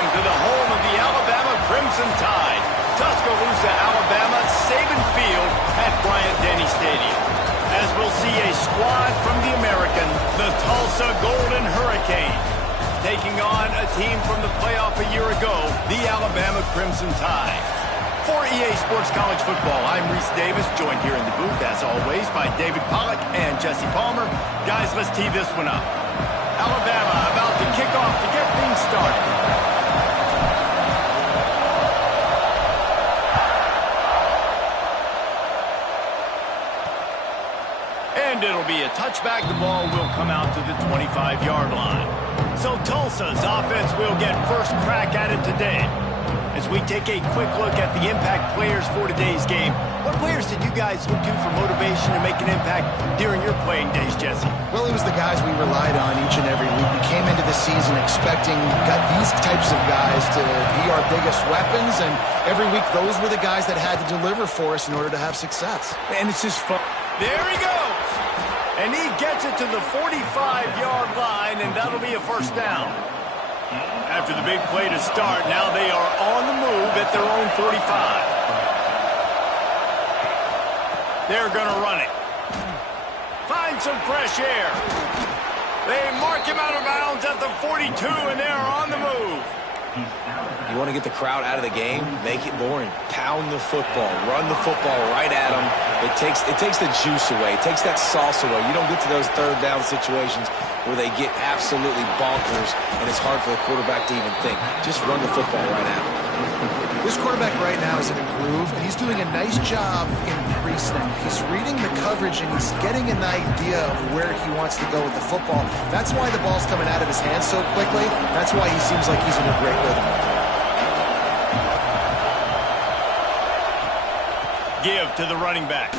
Welcome to the home of the Alabama Crimson Tide, Tuscaloosa, Alabama, Saban Field at Bryant-Denny Stadium. As we'll see a squad from the American, the Tulsa Golden Hurricanes, taking on a team from the playoff a year ago, the Alabama Crimson Tide. For EA Sports College Football, I'm Reese Davis, joined here in the booth, as always, by David Pollack and Jesse Palmer. Guys, let's tee this one up. Alabama about to kick off to get things started. And it'll be a touchback. The ball will come out to the 25-yard line. So Tulsa's offense will get first crack at it today. As we take a quick look at the impact players for today's game, what players did you guys look to for motivation to make an impact during your playing days, Jesse? Well, it was the guys we relied on each and every week. We came into the season expecting these types of guys to be our biggest weapons, and every week those were the guys that had to deliver for us in order to have success. And it's just fun. There he goes! And he gets it to the 45-yard line, and that'll be a first down. After the big play to start, now they are on the move at their own 45. They're going to run it. Find some fresh air. They mark him out of bounds at the 42, and they're on the move. You want to get the crowd out of the game? Make it boring. Pound the football. Run the football right at them. It takes the juice away. It takes that sauce away. You don't get to those third down situations where they get absolutely bonkers, and it's hard for the quarterback to even think. Just run the football right at them. This quarterback right now is in a groove, and he's doing a nice job in pre-snap. He's reading the coverage, and he's getting an idea of where he wants to go with the football. That's why the ball's coming out of his hands so quickly. That's why he seems like he's in a great rhythm. Give to the running back.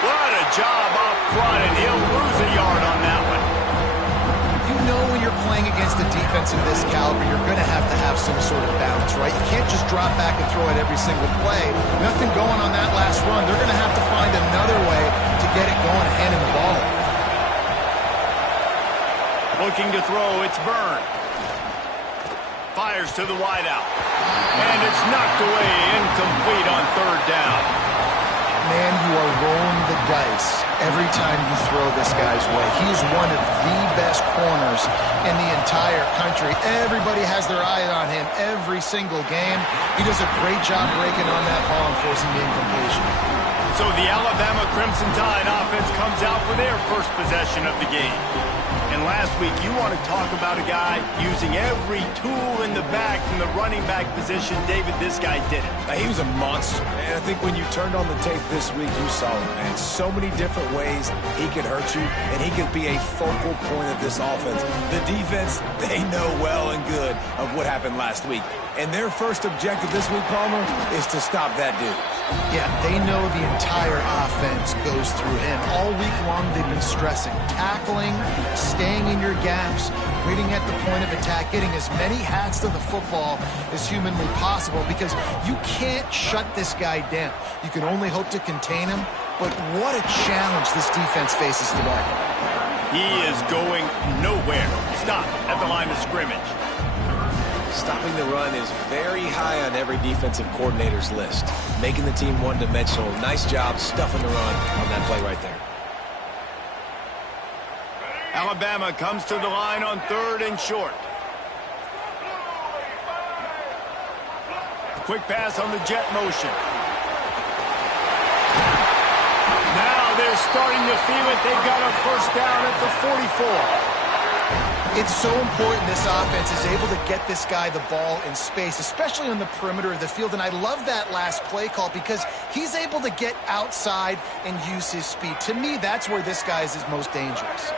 What a job up front, and he'll lose a yard on that one. You know when you're playing against a defense of this caliber, you're going to have some sort of bounce, right? You can't just drop back and throw it every single play. Nothing going on that last run. They're going to have to find another way to get it going and hand him the ball. Looking to throw, it's Byrne. Fires to the wideout. And it's knocked away, incomplete on third down. Man, you are rolling the dice every time you throw this guy's way. He is one of the best corners in the entire country. Everybody has their eye on him every single game. He does a great job breaking on that ball and forcing the incompletion. So the Alabama Crimson Tide offense comes out for their first possession of the game. And last week, you want to talk about a guy using every tool in the bag from the running back position. David, this guy did it. He was a monster, man. I think when you turned on the tape this week, you saw it, man. So many different ways he could hurt you, and he could be a focal point of this offense. The defense, they know well and good of what happened last week. And their first objective this week, Palmer, is to stop that dude. Yeah, they know the entire offense goes through him. All week long, they've been stressing tackling, staying in your gaps, waiting at the point of attack, getting as many hats to the football as humanly possible, because you can't shut this guy down. You can only hope to contain him, but what a challenge this defense faces today. He is going nowhere. Stop at the line of scrimmage. Stopping the run is very high on every defensive coordinator's list. Making the team one-dimensional. Nice job stuffing the run on that play right there. Alabama comes to the line on third and short. Quick pass on the jet motion. Now they're starting to feel it. They've got a first down at the 44. It's so important this offense is able to get this guy the ball in space, especially on the perimeter of the field. And I love that last play call because he's able to get outside and use his speed. To me, that's where this guy is his most dangerous.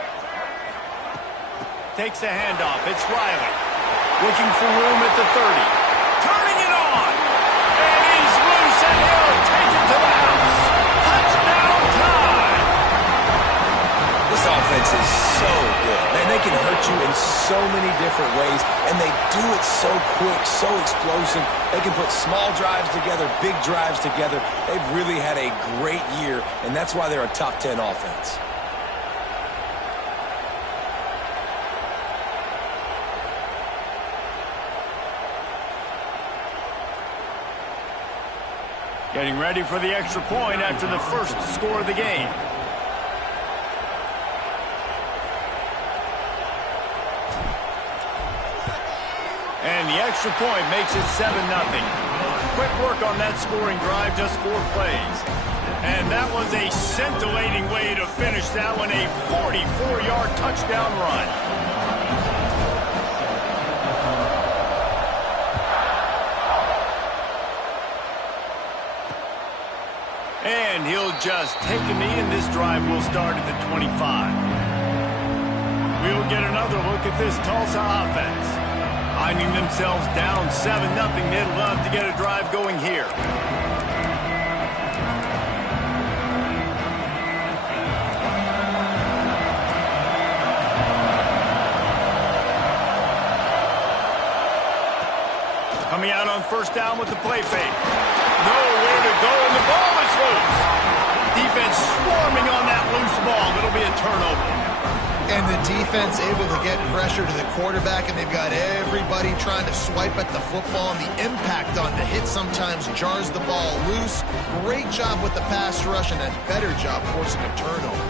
Takes the handoff. It's Riley. Looking for room at the 30. Turning it on. And he's loose, and he'll take it to the house. Touchdown time. This offense is so good. Man, they can hurt you in so many different ways, and they do it so quick, so explosive. They can put small drives together, big drives together. They've really had a great year, and that's why they're a top 10 offense. Getting ready for the extra point after the first score of the game. And the extra point makes it 7-0. Quick work on that scoring drive, just 4 plays. And that was a scintillating way to finish that one, a 44-yard touchdown run. And he'll just take a knee, and this drive will start at the 25. We'll get another look at this Tulsa offense. Finding themselves down 7-0, they'd love to get a drive going here. Coming out on first down with the play fake. Nowhere to go, and the ball is loose. Defense swarming on that loose ball. It'll be a turnover. And the defense able to get pressure to the quarterback, and they've got everybody trying to swipe at the football, and the impact on the hit sometimes jars the ball loose. Great job with the pass rush, and a better job forcing a turnover.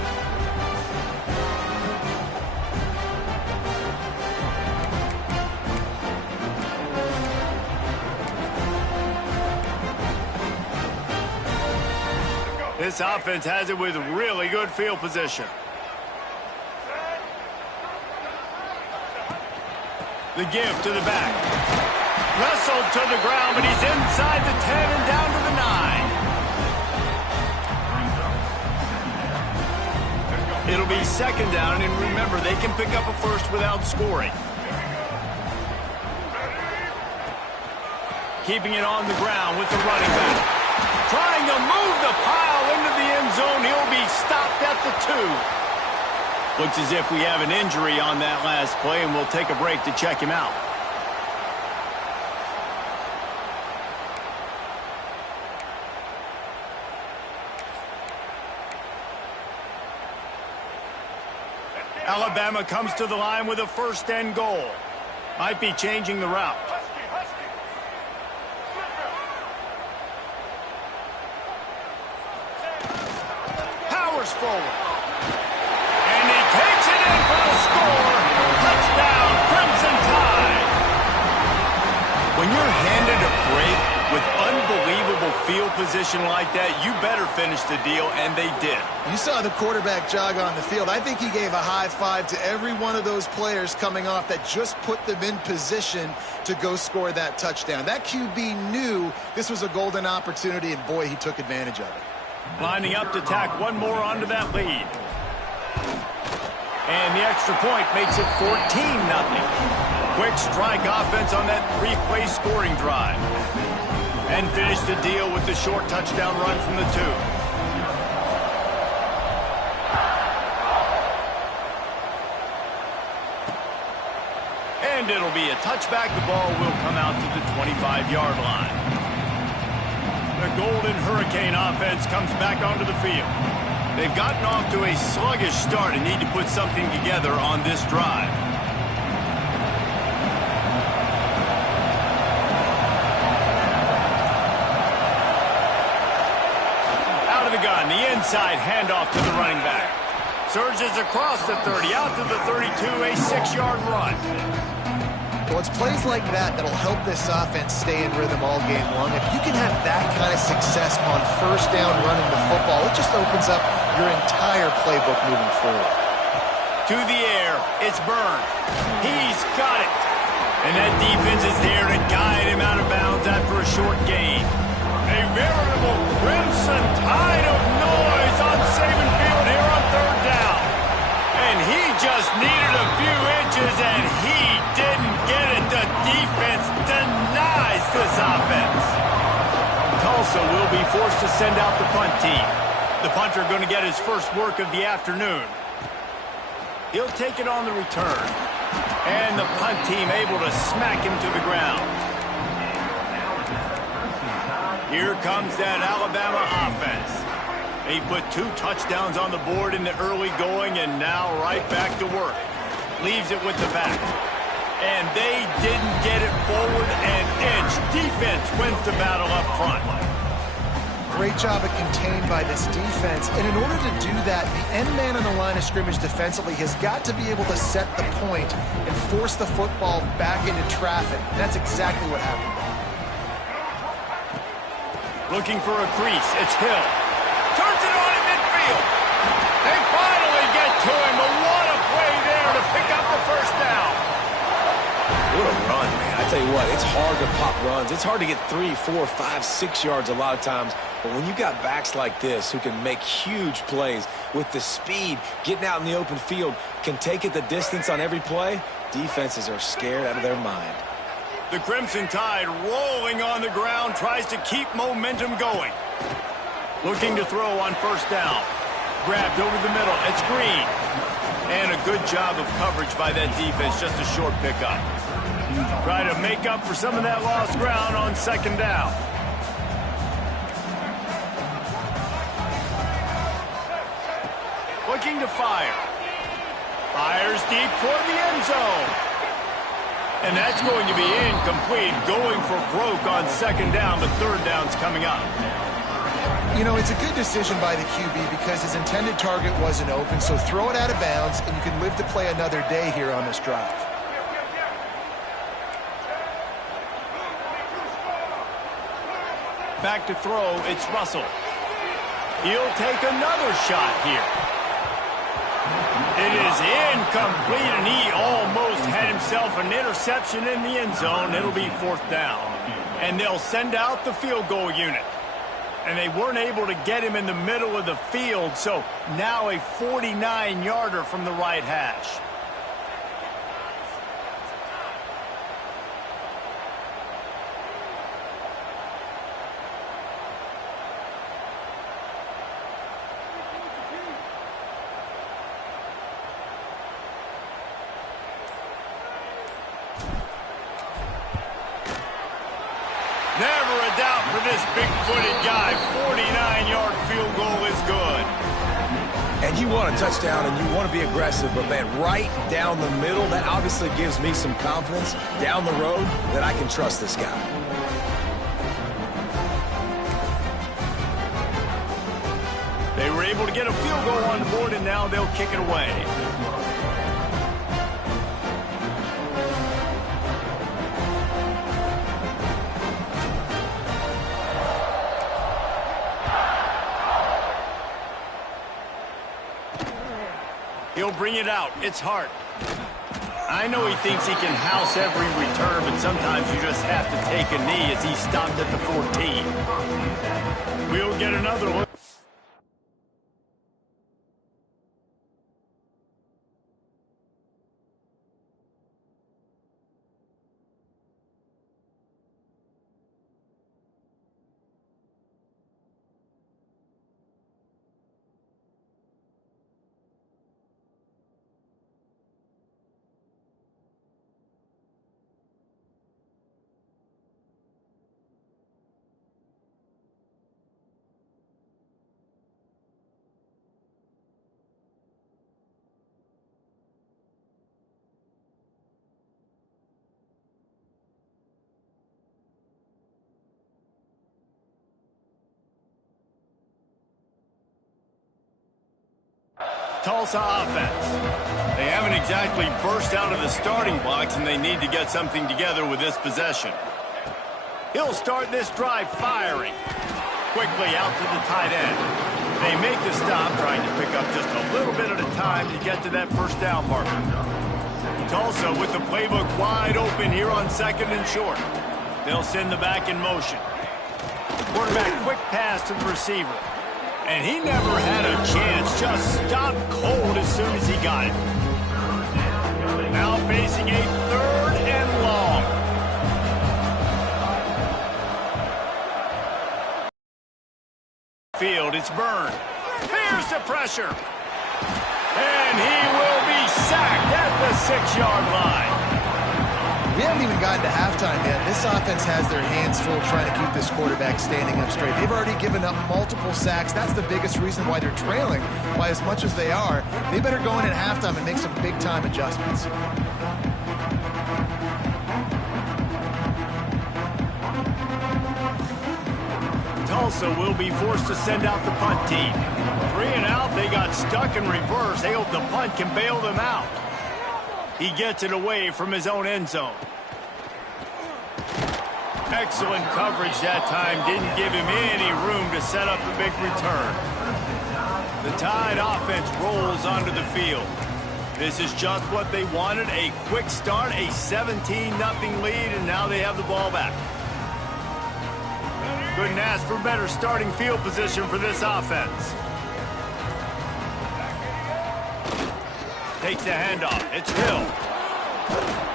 This offense has it with really good field position. The give to the back. Wrestled to the ground, but he's inside the 10 and down to the 9. It'll be second down, and remember, they can pick up a first without scoring. Keeping it on the ground with the running back. Trying to move the pile into the end zone. He'll be stopped at the 2. Looks as if we have an injury on that last play, and we'll take a break to check him out. Alabama comes to the line with a 1st and goal. Might be changing the route. Powers forward. And he takes it in for the score. Touchdown, Crimson Tide. When you're handed a break with unbelievable field position like that, you better finish the deal, and they did. You saw the quarterback jog on the field. I think he gave a high five to every one of those players coming off that just put them in position to go score that touchdown. That QB knew this was a golden opportunity, and boy, he took advantage of it. Lining up to tack one more onto that lead. And the extra point makes it 14-0. Quick strike offense on that 3-play scoring drive. And finish the deal with the short touchdown run from the 2. And it'll be a touchback. The ball will come out to the 25-yard line. The Golden Hurricane offense comes back onto the field. They've gotten off to a sluggish start and need to put something together on this drive. Out of the gun, the inside handoff to the running back. Surges across the 30, out to the 32, a 6-yard run. Well, it's plays like that that'll help this offense stay in rhythm all game long. If you can have that kind of success on first down running the football, it just opens up your entire playbook moving forward. To the air, it's Byrne. He's got it. And that defense is there to guide him out of bounds after a short gain. A veritable Crimson Tide of noise on Saban Field here on 3rd down. And he just needed a few inches, and he didn't get it. The defense denies this offense. Tulsa will be forced to send out the punt team. The punter going to get his first work of the afternoon. He'll take it on the return. And the punt team able to smack him to the ground. Here comes that Alabama offense. He put 2 touchdowns on the board in the early going, and now right back to work. Leaves it with the back. And they didn't get it forward an inch. Defense wins the battle up front. great job of contained by this defense. And in order to do that, the end man on the line of scrimmage defensively has got to be able to set the point and force the football back into traffic. And that's exactly what happened. Looking for a crease. It's Hill. Turns it on in midfield. They finally get to him, but what a play there to pick up the first down. What a run, man. I tell you what, it's hard to pop runs. It's hard to get 3, 4, 5, 6 yards a lot of times. But when you got backs like this who can make huge plays with the speed, getting out in the open field, can take it the distance on every play, defenses are scared out of their mind. The Crimson Tide rolling on the ground, tries to keep momentum going. Looking to throw on first down. Grabbed over the middle. It's Green. And a good job of coverage by that defense. Just a short pickup. Try to make up for some of that lost ground on second down. Looking to fire. Fires deep toward the end zone. And that's going to be incomplete. Going for broke on second down, but third down's coming up. You know, it's a good decision by the QB because his intended target wasn't open, so throw it out of bounds, and you can live to play another day here on this drive. Back to throw, it's Russell. He'll take another shot here. It is incomplete, and he almost had himself an interception in the end zone. It'll be fourth down. And they'll send out the field goal unit. And they weren't able to get him in the middle of the field, so now a 49-yarder from the right hash. Never a doubt for this big-footed guy. 49-yard field goal is good. And you want a touchdown and you want to be aggressive, but, man, right down the middle, that obviously gives me some confidence down the road that I can trust this guy. They were able to get a field goal on the board, and now they'll kick it away. He'll bring it out. It's Hart. I know he thinks he can house every return, but sometimes you just have to take a knee as he stopped at the 14. We'll get another look. Tulsa offense. They haven't exactly burst out of the starting blocks, and they need to get something together with this possession. He'll start this drive firing. Quickly out to the tight end. They make the stop, trying to pick up just a little bit at a time to get to that first down marker. Tulsa with the playbook wide open here on second and short. They'll send the back in motion. Quarterback quick pass to the receiver. And he never had a chance, just stopped cold as soon as he got it. Now facing a third and long. Field, it's Byrne. Here's the pressure. And he will be sacked at the 6-yard line. We haven't even gotten to halftime yet. This offense has their hands full trying to keep this quarterback standing up straight. They've already given up multiple sacks. That's the biggest reason why they're trailing by as much as they are. They better go in at halftime and make some big-time adjustments. Tulsa will be forced to send out the punt team. 3 and out, they got stuck in reverse. They hope the punt can bail them out. He gets it away from his own end zone. Excellent coverage that time. Didn't give him any room to set up a big return. The Tide offense rolls onto the field. This is just what they wanted, a quick start, a 17-0 lead, and now they have the ball back. Couldn't ask for better starting field position for this offense. Takes the handoff. It's Hill.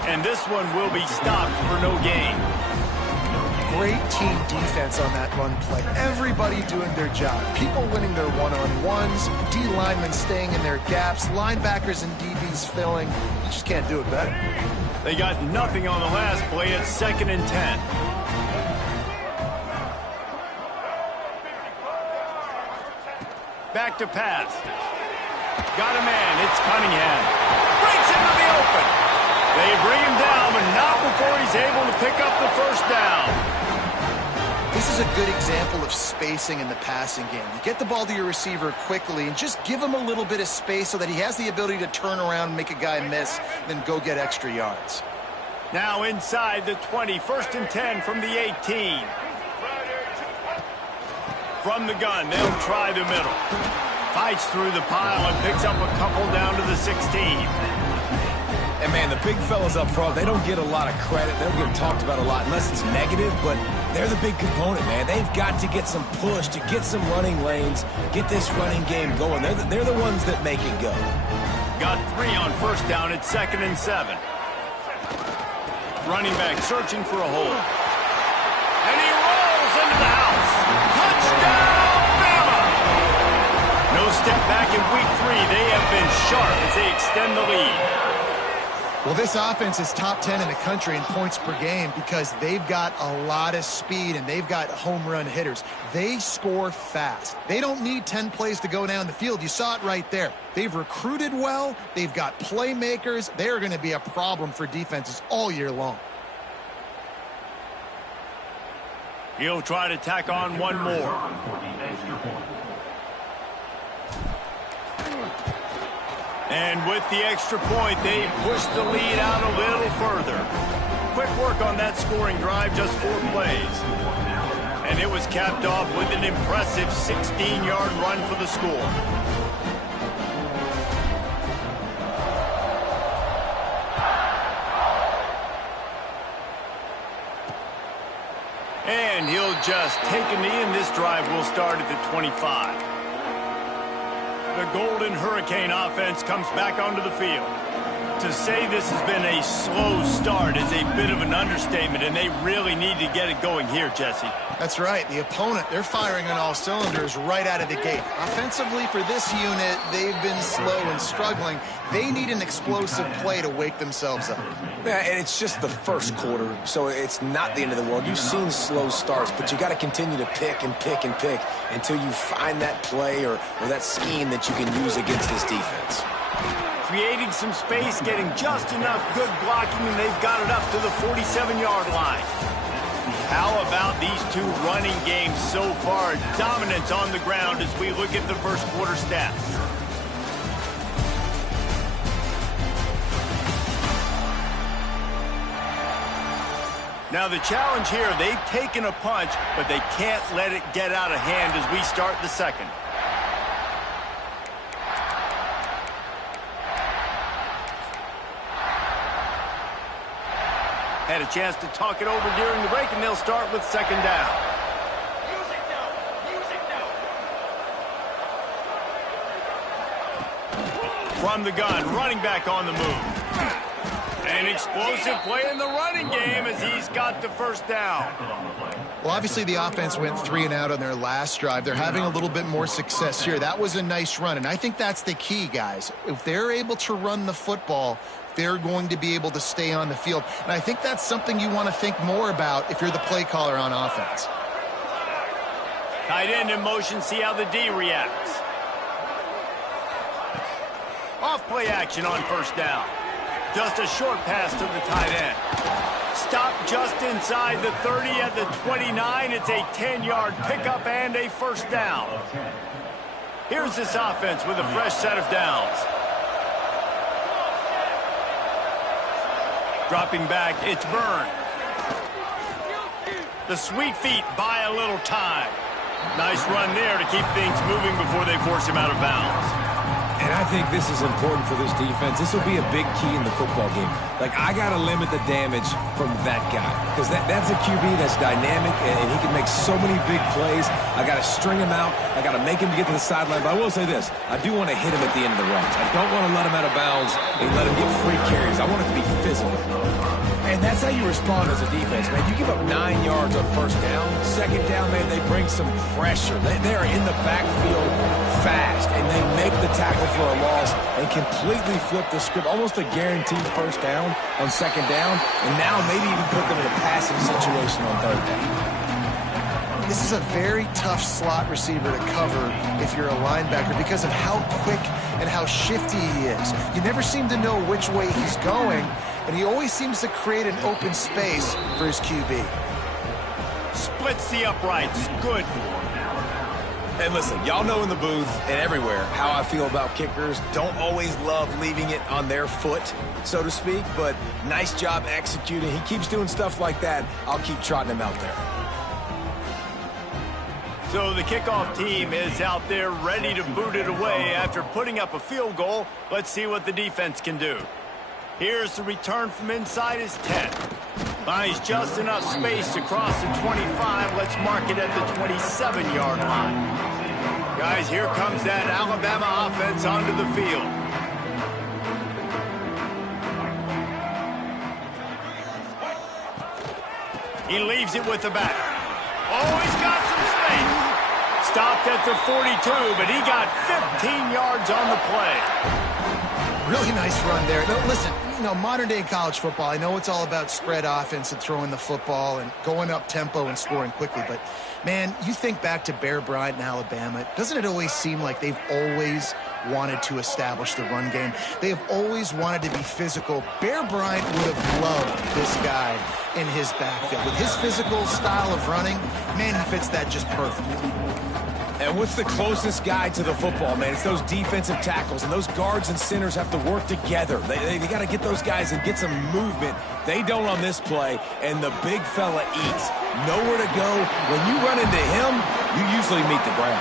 And this one will be stopped for no gain. Great team defense on that run play. Everybody doing their job. People winning their one-on-ones, D linemen staying in their gaps, linebackers and DBs filling. You just can't do it better. They got nothing on the last play. It's 2nd and 10. Back to pass. Got a man. It's Cunningham. Breaks into the open. They bring him down, but not before he's able to pick up the first down. This is a good example of spacing in the passing game. You get the ball to your receiver quickly and just give him a little bit of space so that he has the ability to turn around and make a guy miss, then go get extra yards. Now inside the 20, 1st and 10 from the 18. From the gun, they'll try the middle. Fights through the pile and picks up a couple down to the 16. And, man, the big fellas up front, they don't get a lot of credit. They don't get talked about a lot unless it's negative, but they're the big component, man. They've got to get some push, to get some running lanes, get this running game going. They're the ones that make it go. Got 3 on 1st down at 2nd and 7. Running back searching for a hole. And he rolls into the house. Touchdown, Bama! No step back in week 3. They have been sharp as they extend the lead. Well, this offense is top 10 in the country in points per game because they've got a lot of speed and they've got home run hitters. They score fast. They don't need 10 plays to go down the field. You saw it right there. They've recruited well. They've got playmakers. They're going to be a problem for defenses all year long. He'll try to tack on one more. And with the extra point, they push the lead out a little further. Quick work on that scoring drive, just 4 plays. And it was capped off with an impressive 16-yard run for the score. And he'll just take a knee, and this drive will start at the 25. The Golden Hurricane offense comes back onto the field. To say this has been a slow start is a bit of an understatement, and they really need to get it going here, Jesse. That's right. The opponent, they're firing on all cylinders right out of the gate. Offensively for this unit, they've been slow and struggling. They need an explosive play to wake themselves up. Yeah, and it's just the first quarter, so it's not the end of the world. You've seen slow starts, but you got to continue to pick and pick and pick until you find that play or that scheme that you can use against this defense. Creating some space, getting just enough good blocking, and they've got it up to the 47-yard line. How about these two running games so far? Dominance on the ground as we look at the first quarter stats. Now the challenge here, they've taken a punch, but they can't let it get out of hand as we start the second. Had a chance to talk it over during the break, and they'll start with 2nd down. From the gun, running back on the move. An explosive play in the running game as he's got the first down. Well, obviously the offense went 3 and out on their last drive. They're having a little bit more success here. That was a nice run, and I think that's the key, guys. If they're able to run the football, they're going to be able to stay on the field. And I think that's something you want to think more about if you're the play caller on offense. Tight end in motion, see how the D reacts. Off play action on 1st down. Just a short pass to the tight end. Stop just inside the 30 at the 29. It's a 10-yard pickup and a first down. Here's this offense with a fresh set of downs. Dropping back, it's Byrne. The sweet feet buy a little time. Nice run there to keep things moving before they force him out of bounds. And I think this is important for this defense. This will be a big key in the football game. Like, I got to limit the damage from that guy because that's a QB that's dynamic, and he can make so many big plays. I got to string him out. I got to make him get to the sideline. But I will say this. I do want to hit him at the end of the runs. I don't want to let him out of bounds and let him get free carries. I want it to be physical. And that's how you respond as a defense, man. You give up 9 yards on first down. Second down, man, they bring some pressure. They are in the backfield fast, and they make the tackle for a loss and completely flip the script. Almost a guaranteed first down on second down, and now maybe even put them in a passing situation on third down. This is a very tough slot receiver to cover if you're a linebacker because of how quick and how shifty he is. You never seem to know which way he's going, and he always seems to create an open space for his QB. Splits the uprights. Good. And listen, y'all know in the booth and everywhere how I feel about kickers. Don't always love leaving it on their foot, so to speak, but nice job executing. He keeps doing stuff like that. I'll keep trotting him out there. So the kickoff team is out there ready to boot it away after putting up a field goal. Let's see what the defense can do. Here's the return from inside his 10. Finds just enough space to cross the 25. Let's mark it at the 27-yard line. Guys, here comes that Alabama offense onto the field. He leaves it with the back. Oh, he's got some space. Stopped at the 42, but he got 15 yards on the play. Really nice run there. No, listen, you know, modern-day college football, I know it's all about spread offense and throwing the football and going up tempo and scoring quickly, but, man, you think back to Bear Bryant in Alabama, doesn't it always seem like they've always wanted to establish the run game? They have always wanted to be physical. Bear Bryant would have loved this guy in his backfield. With his physical style of running, man, he fits that just perfectly. And what's the closest guy to the football, man? It's those defensive tackles, and those guards and centers have to work together. They got to get those guys and get some movement. They don't on this play, and the big fella eats. Nowhere to go. When you run into him, you usually meet the ground.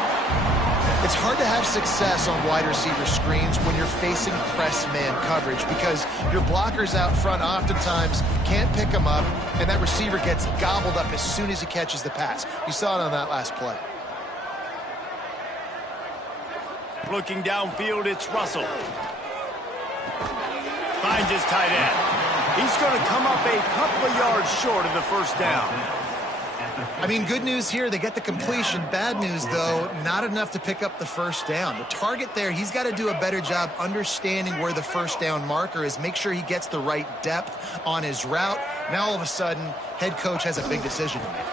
It's hard to have success on wide receiver screens when you're facing press man coverage because your blockers out front oftentimes can't pick them up, and that receiver gets gobbled up as soon as he catches the pass. You saw it on that last play. Looking downfield, it's Russell. Finds his tight end. He's going to come up a couple of yards short of the first down. I mean, good news here, they get the completion. Bad news, though, not enough to pick up the first down. The target there, he's got to do a better job understanding where the first down marker is, make sure he gets the right depth on his route. Now, all of a sudden, head coach has a big decision to make.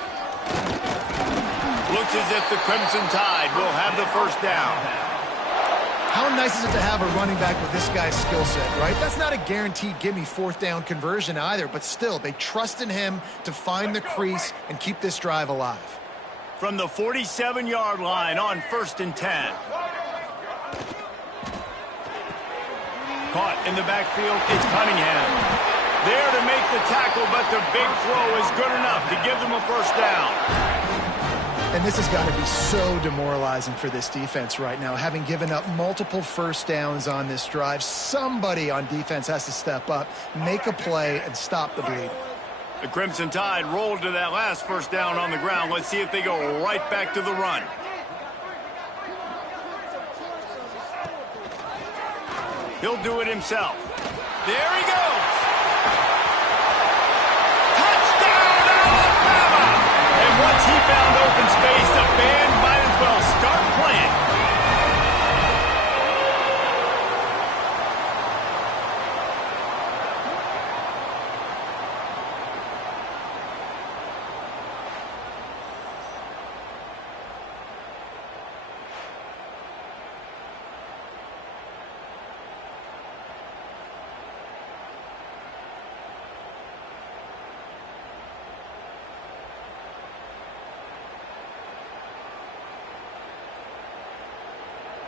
Looks as if the Crimson Tide will have the first down. How nice is it to have a running back with this guy's skill set, right? That's not a guaranteed give-me fourth down conversion either, but still, they trust in him to find the crease and keep this drive alive. From the 47-yard line on 1st and 10. Caught in the backfield, it's Cunningham. There to make the tackle, but the big throw is good enough to give them a first down. And this has got to be so demoralizing for this defense right now. Having given up multiple first downs on this drive, somebody on defense has to step up, make a play, and stop the bleed. The Crimson Tide rolled to that last first down on the ground. Let's see if they go right back to the run. He'll do it himself. There he goes. Once he found open space, the band might as well start playing.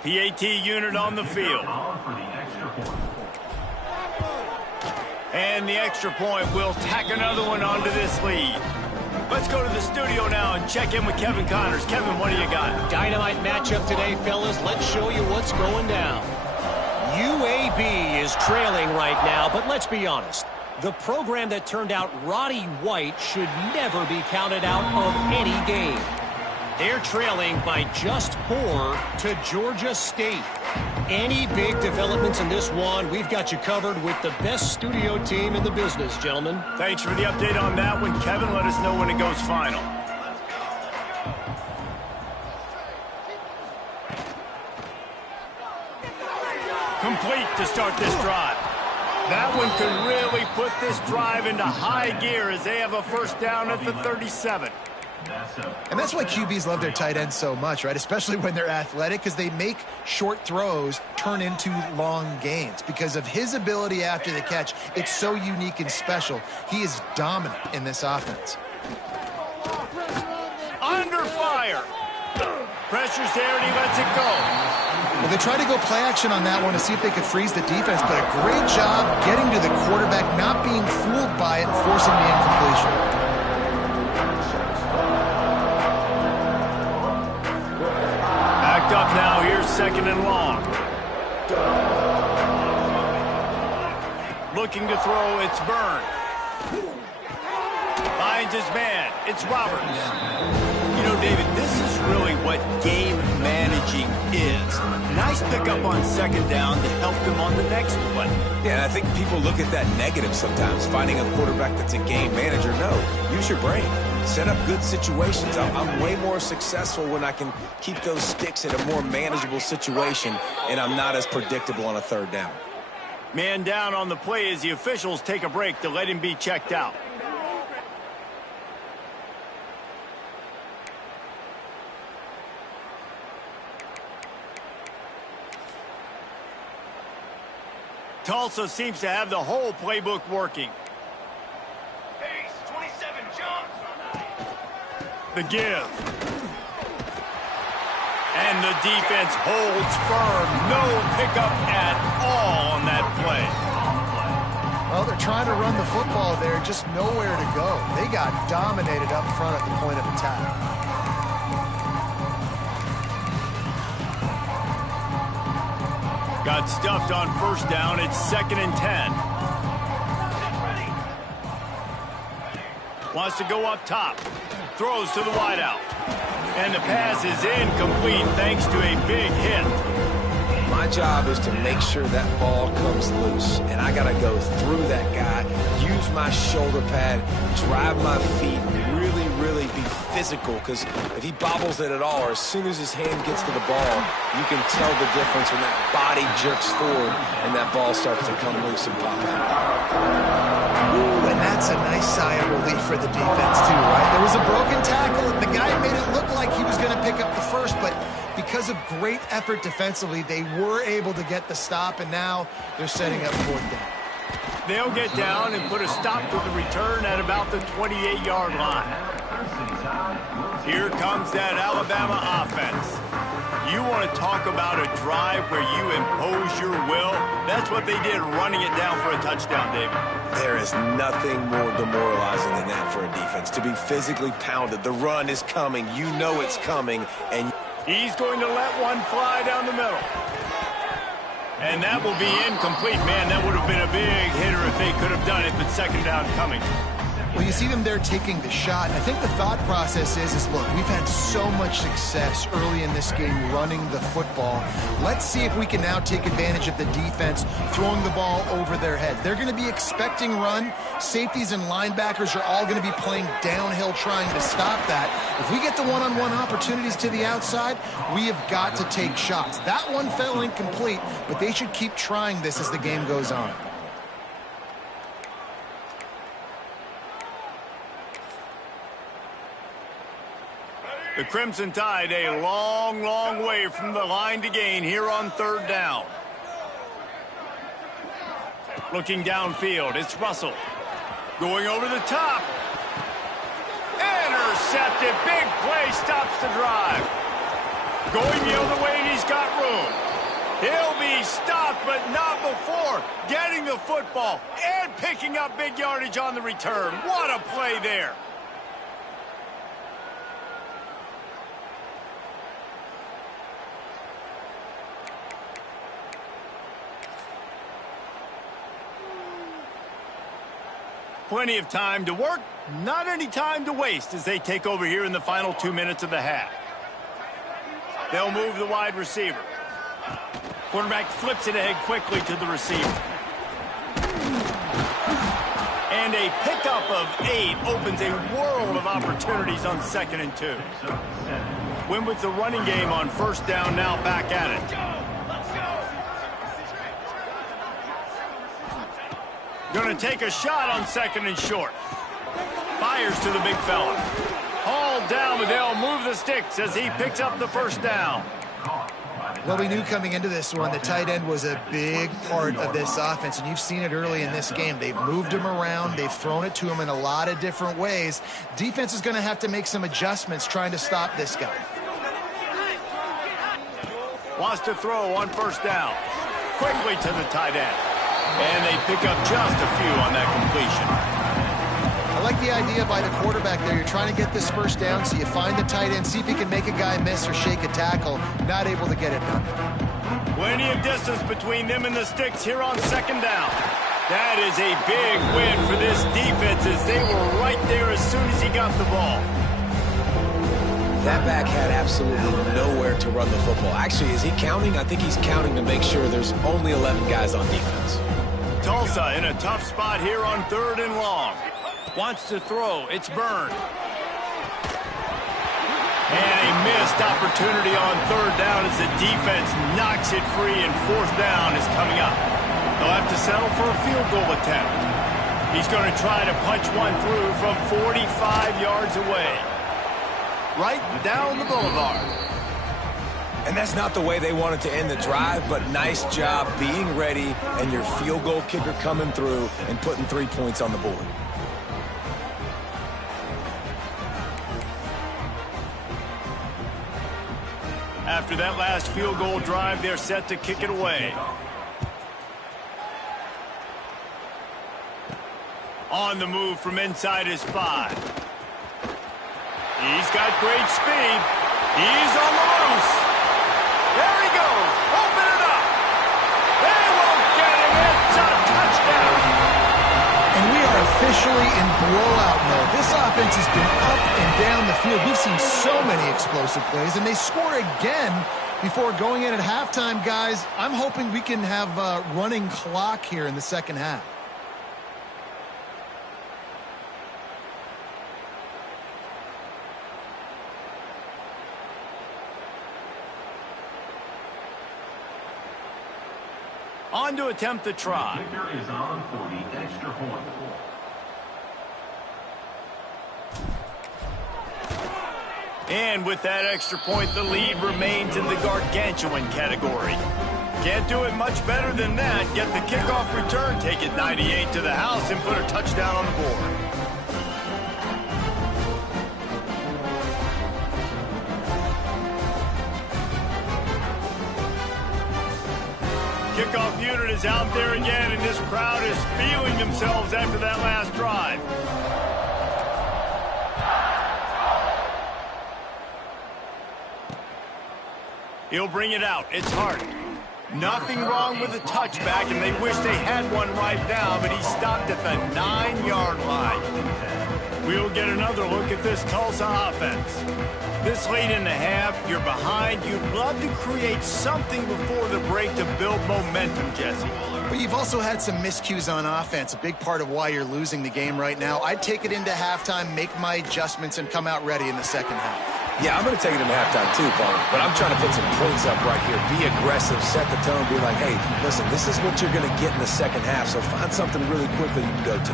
PAT unit on the field. And the extra point will tack another one onto this lead. Let's go to the studio now and check in with Kevin Connors. Kevin, what do you got? Dynamite matchup today, fellas. Let's show you what's going down. UAB is trailing right now, but let's be honest. The program that turned out Roddy White should never be counted out of any game. They're trailing by just 4 to Georgia State. Any big developments in this one, we've got you covered with the best studio team in the business, gentlemen. Thanks for the update on that one, Kevin. Let us know when it goes final. Complete to start this drive. That one could really put this drive into high gear as they have a first down at the 37. And that's why QBs love their tight ends so much, right? Especially when they're athletic, because they make short throws turn into long gains. Because of his ability after the catch, it's so unique and special. He is dominant in this offense. Under fire. Pressure's there and he lets it go. Well, they tried to go play action on that one to see if they could freeze the defense, but a great job getting to the quarterback, not being fooled by it, and forcing the incompletion. Up now, here's second and long. Looking to throw, it's Byrne. Finds his man, it's Roberts. You know, David, this is really what game managing is. Nice pickup on second down to help them on the next play. Yeah, and I think people look at that negative sometimes, finding a quarterback that's a game manager. No, use your brain. Set up good situations. I'm way more successful when I can keep those sticks in a more manageable situation, and I'm not as predictable on a third down. Man down on the play as the officials take a break to let him be checked out. Tulsa seems to have the whole playbook working. The give. And the defense holds firm. No pickup at all on that play. Well, they're trying to run the football there, just nowhere to go. They got dominated up front at the point of attack. Got stuffed on first down. It's 2nd and 10. Wants to go up top. Throws to the wideout. And the pass is incomplete thanks to a big hit. My job is to make sure that ball comes loose. And I got to go through that guy, use my shoulder pad, drive my feet, really be physical. Because if he bobbles it at all, or as soon as his hand gets to the ball, you can tell the difference when that body jerks forward and that ball starts to come loose and pop out. And that's a nice sigh of relief for the defense, too, right? There was a broken tackle. The guy made it look like he was going to pick up the first, but because of great effort defensively, they were able to get the stop, and now they're setting up 4th down. They'll get down and put a stop to the return at about the 28-yard line. Here comes that Alabama offense. You want to talk about a drive where you impose your will? That's what they did, running it down for a touchdown, David. There is nothing more demoralizing than that for a defense, to be physically pounded. The run is coming. You know it's coming. And he's going to let one fly down the middle. And that will be incomplete. Man, that would have been a big hitter if they could have done it, but second down coming. Well, you see them there taking the shot. I think the thought process is look, we've had so much success early in this game running the football. Let's see if we can now take advantage of the defense throwing the ball over their heads. They're going to be expecting run. Safeties and linebackers are all going to be playing downhill trying to stop that. If we get the one-on-one opportunities to the outside, we have got to take shots. That one fell incomplete, but they should keep trying this as the game goes on. The Crimson Tide a long way from the line to gain here on 3rd down. Looking downfield, it's Russell. Going over the top. Intercepted. Big play stops the drive. Going the other way, and he's got room. He'll be stopped, but not before getting the football and picking up big yardage on the return. What a play there. Plenty of time to work, not any time to waste as they take over here in the final 2 minutes of the half. They'll move the wide receiver. Quarterback flips it ahead quickly to the receiver. And a pickup of 8 opens a world of opportunities on 2nd and 2. Win with the running game on 1st down, now back at it. Going to take a shot on 2nd and short. Fires to the big fella. Hauled down, but they'll move the sticks as he picks up the 1st down. Well, we knew coming into this one the tight end was a big part of this offense, and you've seen it early in this game. They've moved him around. They've thrown it to him in a lot of different ways. Defense is going to have to make some adjustments trying to stop this guy. Wants to throw on 1st down. Quickly to the tight end. And they pick up just a few on that completion. I like the idea by the quarterback there. You're trying to get this 1st down, so you find the tight end, see if he can make a guy miss or shake a tackle. Not able to get it done. Plenty of distance between them and the sticks here on 2nd down. That is a big win for this defense as they were right there as soon as he got the ball. That back had absolutely nowhere to run the football. Actually, is he counting? I think he's counting to make sure there's only 11 guys on defense. Tulsa in a tough spot here on 3rd and long. Wants to throw. It's Byrne. And a missed opportunity on 3rd down as the defense knocks it free, and 4th down is coming up. They'll have to settle for a field goal attempt. He's going to try to punch one through from 45 yards away. Right down the boulevard. And that's not the way they wanted to end the drive, but nice job being ready and your field goal kicker coming through and putting 3 points on the board. After that last field goal drive, they're set to kick it away. On the move from inside his 5. He's got great speed. He's on the loose. There he goes. Open it up. They won't get him. It's a touchdown. And we are officially in blowout mode. This offense has been up and down the field. We've seen so many explosive plays, and they score again before going in at halftime, guys. I'm hoping we can have a running clock here in the 2nd half. On to attempt the try. Kicker is on for the extra point. And with that extra point, the lead remains in the gargantuan category. Can't do it much better than that. Get the kickoff return, take it 98 to the house, and put a touchdown on the board. Kickoff unit is out there again, and this crowd is feeling themselves after that last drive. He'll bring it out. It's Hart. Nothing wrong with the touchback, and they wish they had one right now, but he stopped at the 9-yard line. We'll get another look at this Tulsa offense. This late in the half, you're behind. You'd love to create something before the break to build momentum, Jesse. But you've also had some miscues on offense, a big part of why you're losing the game right now. I'd take it into halftime, make my adjustments, and come out ready in the 2nd half. Yeah, I'm going to take it into halftime too, Paul. But I'm trying to put some points up right here. Be aggressive, set the tone, be like, hey, listen, this is what you're going to get in the 2nd half, so find something really quick that you can go to.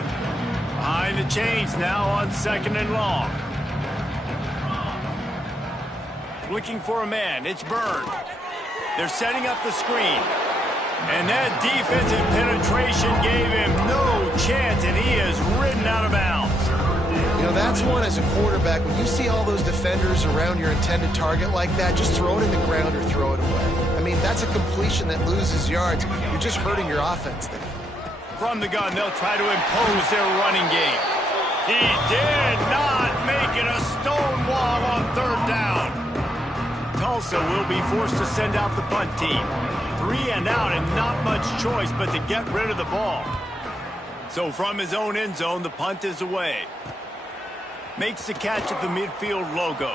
Behind the chains now on 2nd and long. Looking for a man. It's Byrne. They're setting up the screen. And that defensive penetration gave him no chance, and he is ridden out of bounds. You know, that's one as a quarterback. When you see all those defenders around your intended target like that, just throw it in the ground or throw it away. I mean, that's a completion that loses yards. You're just hurting your offense there. From the gun, they'll try to impose their running game. He did not make it a stone wall on third down. Tulsa will be forced to send out the punt team. 3 and out and not much choice but to get rid of the ball. So from his own end zone, the punt is away. Makes the catch at the midfield logo.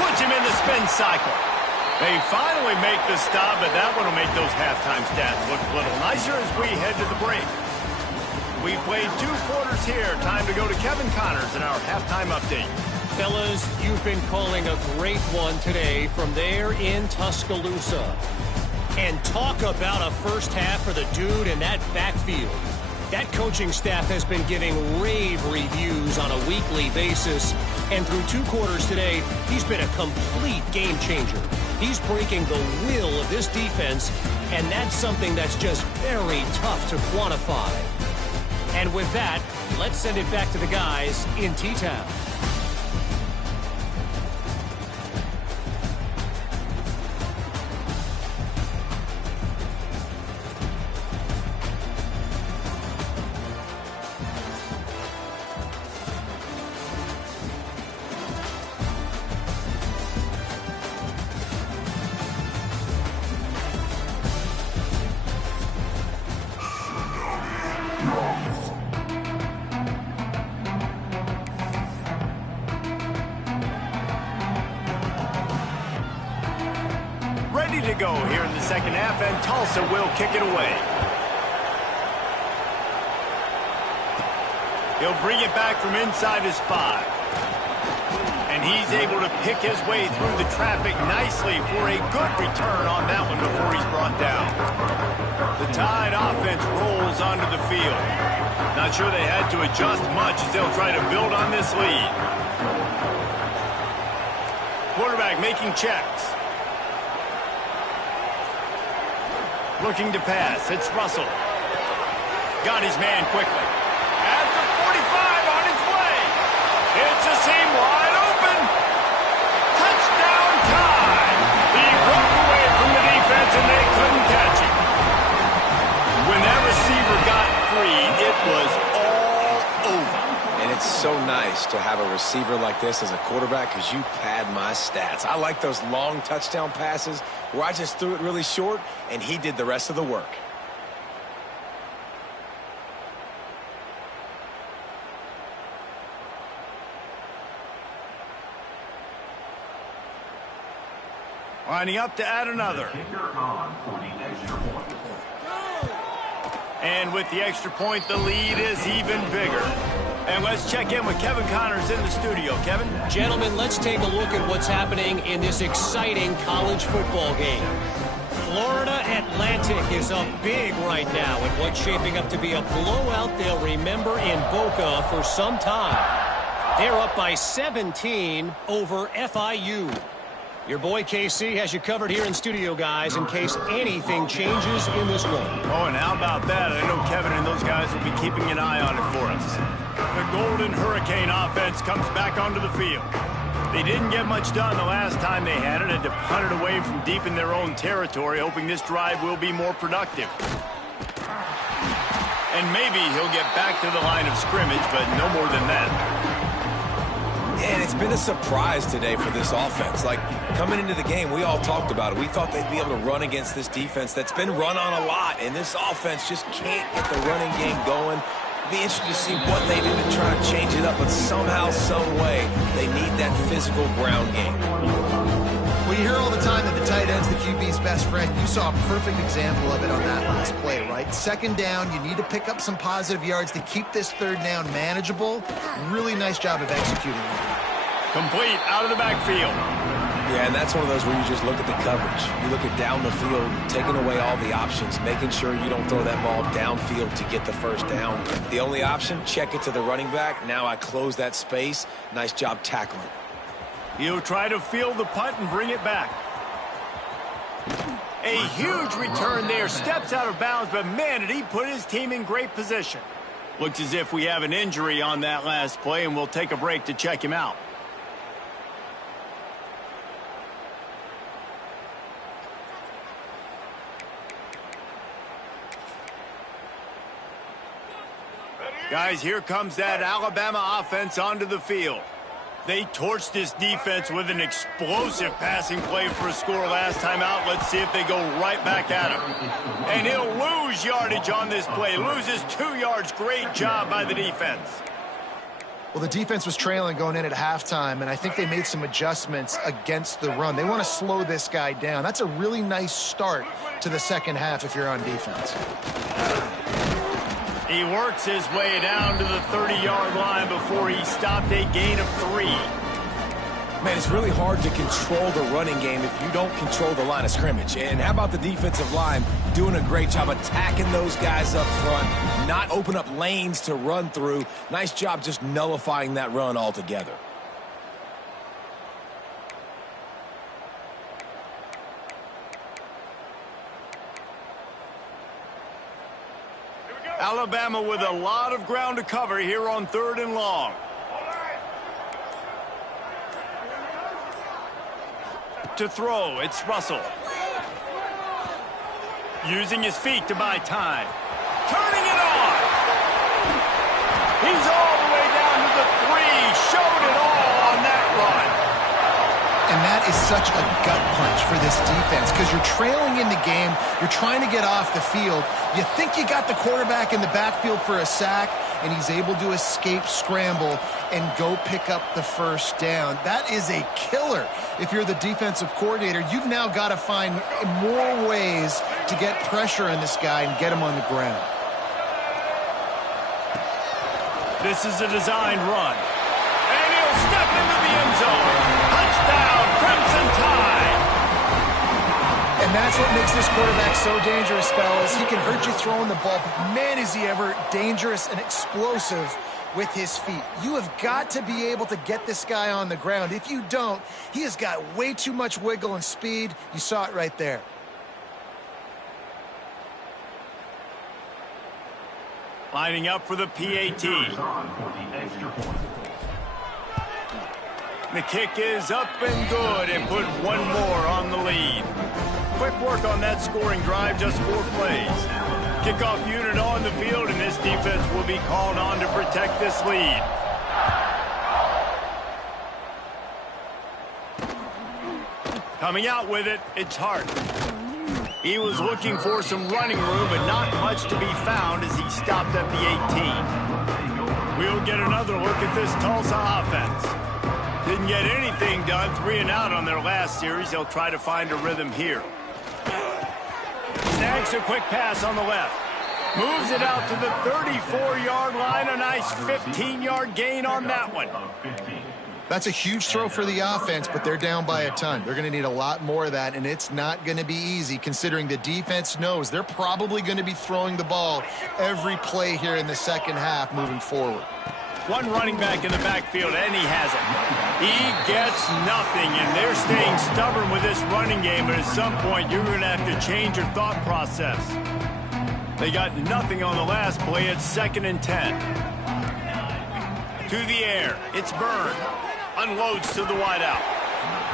Puts him in the spin cycle. They finally make the stop, but that one will make those halftime stats look a little nicer as we head to the break. We've played 2 quarters here. Time to go to Kevin Connors in our halftime update. Fellas, you've been calling a great one today from there in Tuscaloosa. And talk about a first half for the dude in that backfield. That coaching staff has been giving rave reviews on a weekly basis. And through 2 quarters today, he's been a complete game changer. He's breaking the will of this defense, and that's something that's just very tough to quantify. And with that, let's send it back to the guys in T-Town. Ready to go here in the second half, and Tulsa will kick it away. He'll bring it back from inside his 5. And he's able to pick his way through the traffic nicely for a good return on that one before he's brought down. The Tide offense rolls onto the field. Not sure they had to adjust much as they'll try to build on this lead. Quarterback making checks. Looking to pass. It's Russell. Got his man quickly. At the 45 on his way. It's a seam wide open. Touchdown Tide. He broke away from the defense and they couldn't catch him. When that receiver got free, it was all over. And it's so nice to have a receiver like this as a quarterback because you pad my stats. I like those long touchdown passes where I just threw it really short and he did the rest of the work. Lining up to add another. Kicker on for the extra point. And with the extra point, the lead is even bigger. And let's check in with Kevin Connors in the studio. Kevin? Gentlemen, let's take a look at what's happening in this exciting college football game. Florida Atlantic is up big right now in what's shaping up to be a blowout they'll remember in Boca for some time. They're up by 17 over FIU. Your boy KC has you covered here in studio, guys, in case anything changes in this one. Oh, and how about that? I know Kevin and those guys will be keeping an eye on it for us. The Golden Hurricane offense comes back onto the field. They didn't get much done the last time they had it, and to punt it away from deep in their own territory, hoping this drive will be more productive. And maybe he'll get back to the line of scrimmage, but no more than that. And it's been a surprise today for this offense. Like, coming into the game, we all talked about it. We thought they'd be able to run against this defense that's been run on a lot, and this offense just can't get the running game going. Be interested to see what they do to try to change it up, but somehow, some way, they need that physical ground game. Well, you hear all the time that the tight end's the QB's best friend. You saw a perfect example of it on that last play, right? Second down, you need to pick up some positive yards to keep this third down manageable. Really nice job of executing that. Complete out of the backfield. Yeah, and that's one of those where you just look at the coverage. You look at down the field, taking away all the options, making sure you don't throw that ball downfield to get the first down. The only option, check it to the running back. Now I close that space. Nice job tackling. He'll try to field the punt and bring it back. A huge return there. Steps out of bounds, but man, did he put his team in great position. Looks as if we have an injury on that last play, and we'll take a break to check him out. Guys, here comes that Alabama offense onto the field. They torched this defense with an explosive passing play for a score last time out. Let's see if they go right back at him. And he'll lose yardage on this play. Loses 2 yards. Great job by the defense. Well, the defense was trailing going in at halftime, and I think they made some adjustments against the run. They want to slow this guy down. That's a really nice start to the second half if you're on defense. He works his way down to the 30-yard line before he stopped a gain of 3. Man, it's really hard to control the running game if you don't control the line of scrimmage. And how about the defensive line doing a great job attacking those guys up front, not open up lanes to run through. Nice job just nullifying that run altogether. Alabama with a lot of ground to cover here on 3rd and long. To throw, it's Russell. Using his feet to buy time. Turning it on. He's all the way down to the 3. Showed it all on that run. And that is such a gut punch for this defense because you're trailing in the game. You're trying to get off the field. You think you got the quarterback in the backfield for a sack, and he's able to escape scramble and go pick up the first down. That is a killer. If you're the defensive coordinator, you've now got to find more ways to get pressure on this guy and get him on the ground. This is a designed run. And he'll step into the end zone. Touchdown, Crimson Tide. And that's what makes this quarterback so dangerous, fellas. He can hurt you throwing the ball, but man, is he ever dangerous and explosive with his feet. You have got to be able to get this guy on the ground. If you don't, he has got way too much wiggle and speed. You saw it right there. Lining up for the PAT. The kick is up and good, and put one more on the lead. Quick work on that scoring drive, just 4 plays. Kickoff unit on the field, and this defense will be called on to protect this lead. Coming out with it, it's Hart. He was looking for some running room, but not much to be found as he stopped at the 18. We'll get another look at this Tulsa offense. Didn't get anything done, 3 and out on their last series. They'll try to find a rhythm here. Snags a quick pass on the left. Moves it out to the 34-yard line. A nice 15-yard gain on that one. That's a huge throw for the offense, but they're down by a ton. They're going to need a lot more of that, and it's not going to be easy considering the defense knows they're probably going to be throwing the ball every play here in the second half moving forward. One running back in the backfield, and he has it. He gets nothing, and they're staying stubborn with this running game, but at some point you're going to have to change your thought process. They got nothing on the last play. It's 2nd and 10. To the air. It's Byrne. Unloads to the wideout.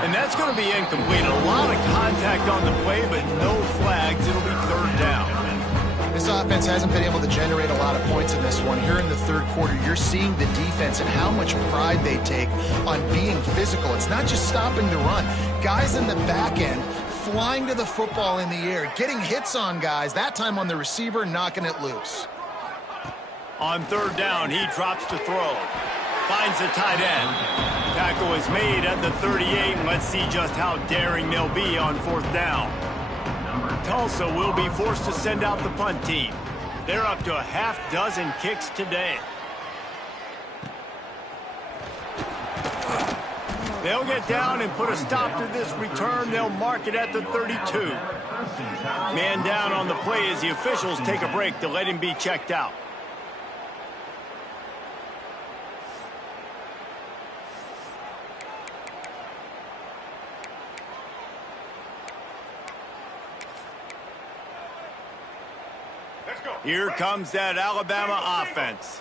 And that's going to be incomplete. A lot of contact on the play, but no flags. It'll be 3rd down. This offense hasn't been able to generate a lot of points in this one. Here in the 3rd quarter, you're seeing the defense and how much pride they take on being physical. It's not just stopping the run. Guys in the back end flying to the football in the air, getting hits on guys, that time on the receiver, knocking it loose. On 3rd down, he drops to throw. Finds the tight end. Tackle is made at the 38, and let's see just how daring they'll be on 4th down. Tulsa will be forced to send out the punt team. They're up to a half-dozen kicks today. They'll get down and put a stop to this return. They'll mark it at the 32. Man down on the play as the officials take a break to let him be checked out. Here comes that Alabama offense.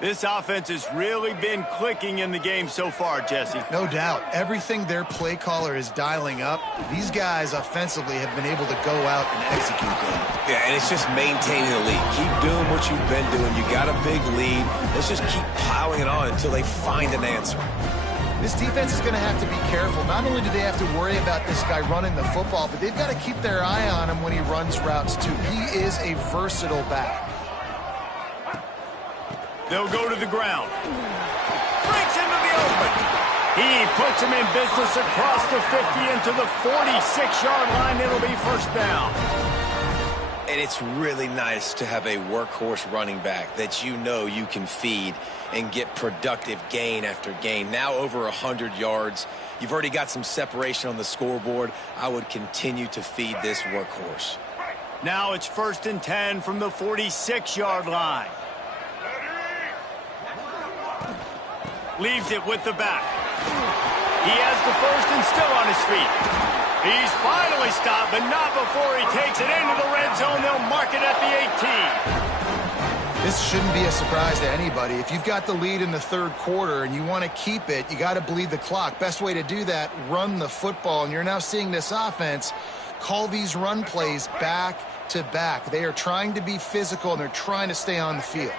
This offense has really been clicking in the game so far, Jesse. No doubt. Everything their play caller is dialing up, these guys offensively have been able to go out and execute that. Yeah, and it's just maintaining the lead. Keep doing what you've been doing. You got a big lead. Let's just keep piling it on until they find an answer. This defense is going to have to be careful. Not only do they have to worry about this guy running the football, but they've got to keep their eye on him when he runs routes, too. He is a versatile back. They'll go to the ground. Breaks into the open. He puts him in business across the 50 into the 46-yard line. It'll be first down. And it's really nice to have a workhorse running back that you know you can feed and get productive gain after gain. Now over 100 yards. You've already got some separation on the scoreboard. I would continue to feed this workhorse. Now it's 1st and 10 from the 46-yard line. Leaves it with the back. He has the first and still on his feet. He's finally stopped, but not before he takes it into the red zone. They'll mark it at the 18. This shouldn't be a surprise to anybody. If you've got the lead in the third quarter and you want to keep it, you got to bleed the clock. Best way to do that, run the football. And you're now seeing this offense call these run plays back to back. They are trying to be physical, and they're trying to stay on the field.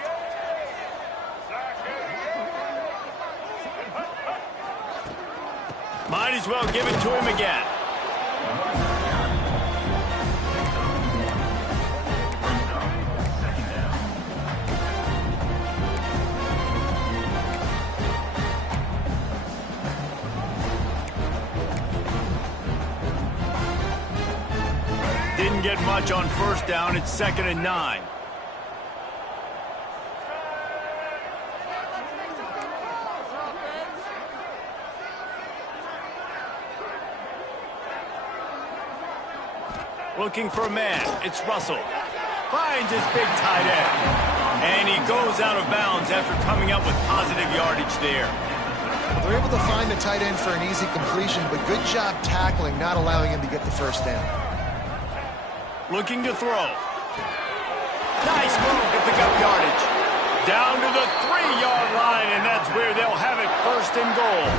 Might as well give it to him again. Didn't get much on first down. It's 2nd and 9. Looking for a man. It's Russell. Finds his big tight end. And he goes out of bounds after coming up with positive yardage there. They're able to find the tight end for an easy completion, but good job tackling, not allowing him to get the first down. Looking to throw. Nice move to pick up yardage. Down to the 3-yard line, and that's where they'll have it, 1st and goal.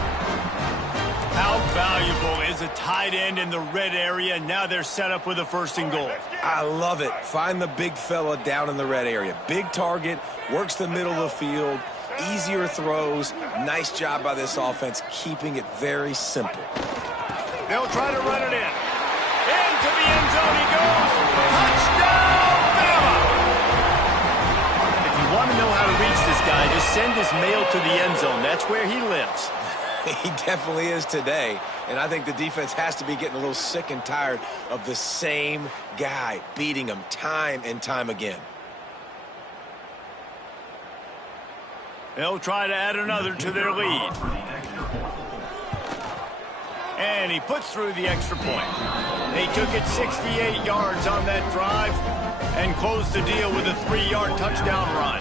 How valuable is a tight end in the red area? Now they're set up with a 1st and goal. I love it. Find the big fella down in the red area. Big target, works the middle of the field, easier throws. Nice job by this offense, keeping it very simple. They'll try to run it in. Into the end zone he goes. Touchdown, Bama! If you want to know how to reach this guy, just send his mail to the end zone. That's where he lives. He definitely is today, and I think the defense has to be getting a little sick and tired of the same guy beating them time and time again. They'll try to add another to their lead. And he puts through the extra point. They took it 68 yards on that drive and closed the deal with a 3-yard touchdown run.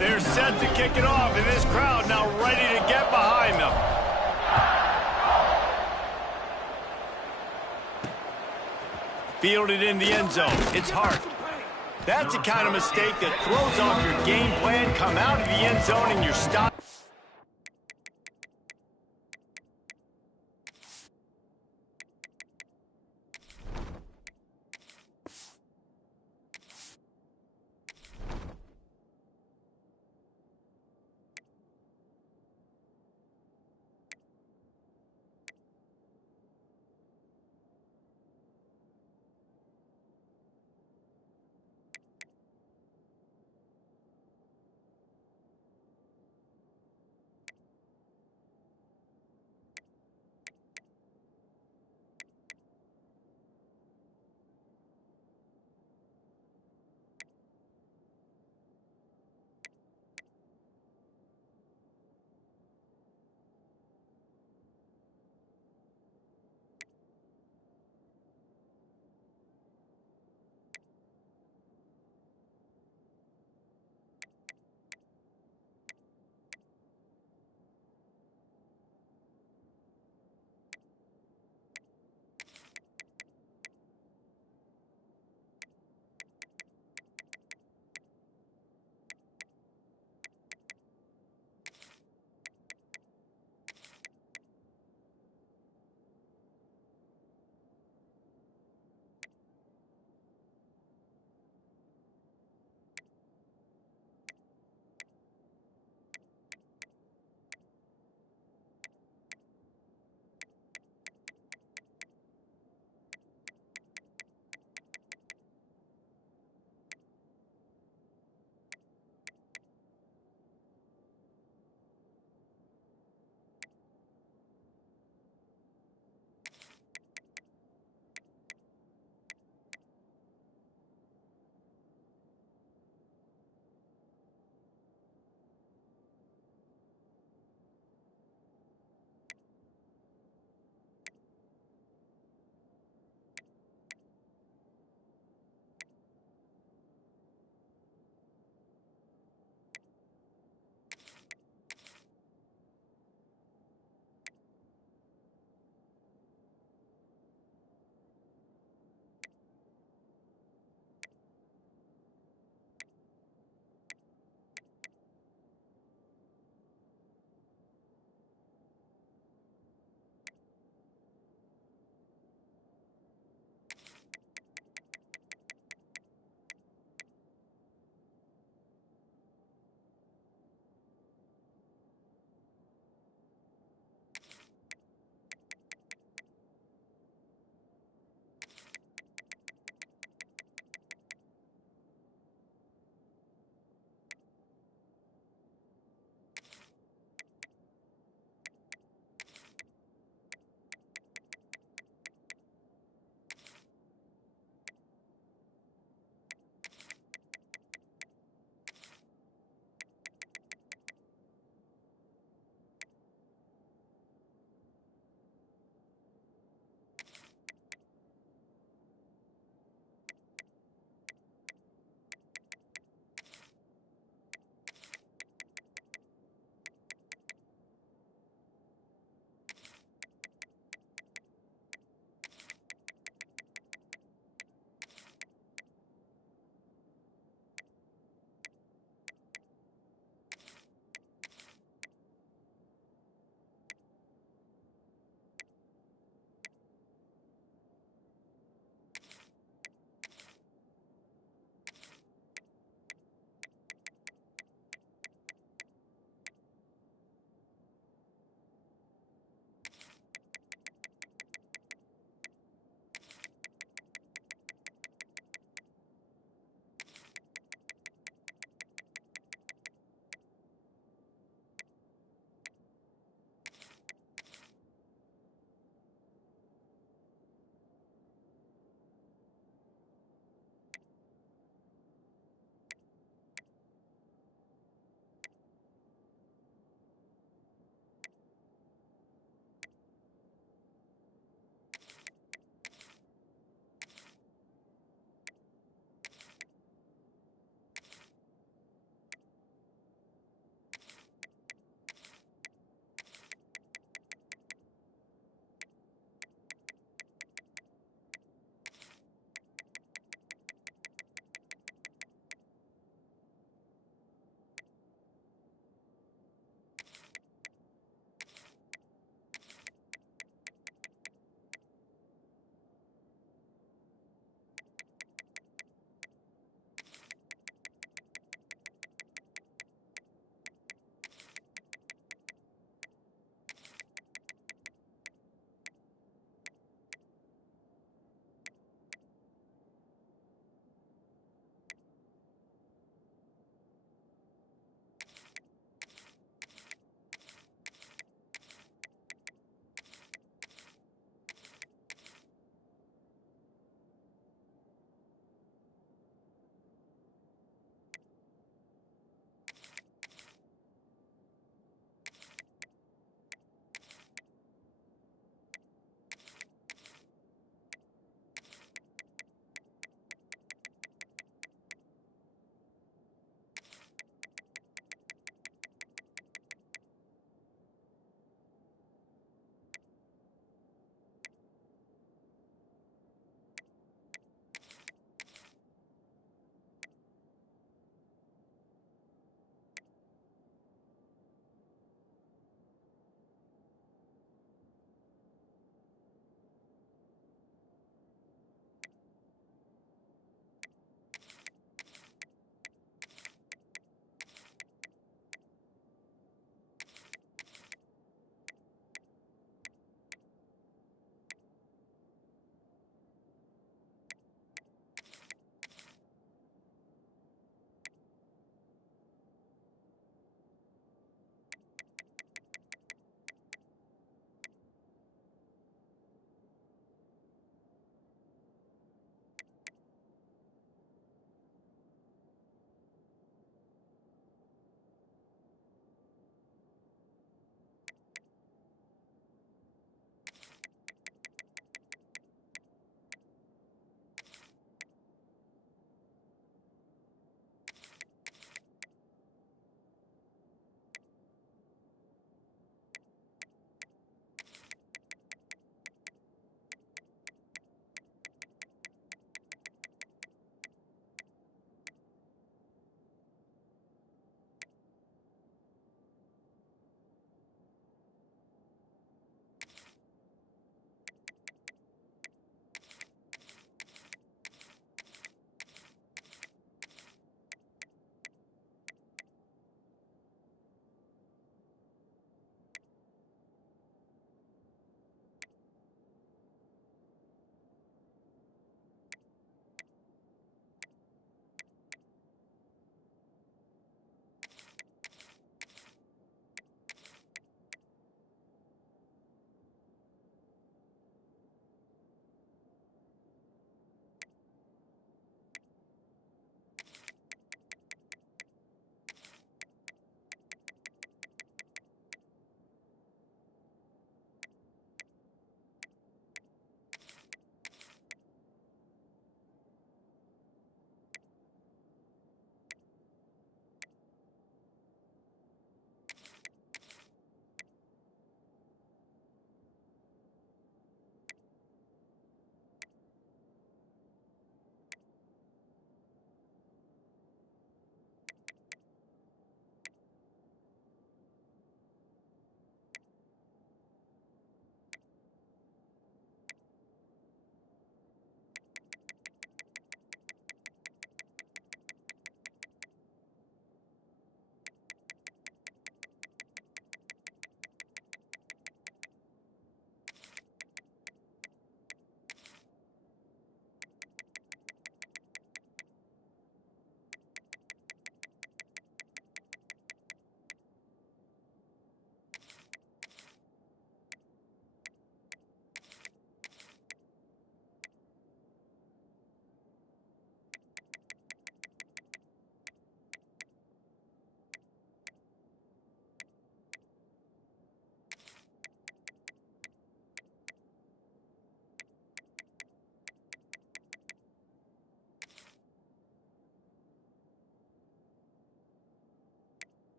They're set to kick it off, and this crowd now ready to get behind them. Fielded in the end zone. It's Hart. That's the kind of mistake that throws off your game plan. Come out of the end zone and you're stopped.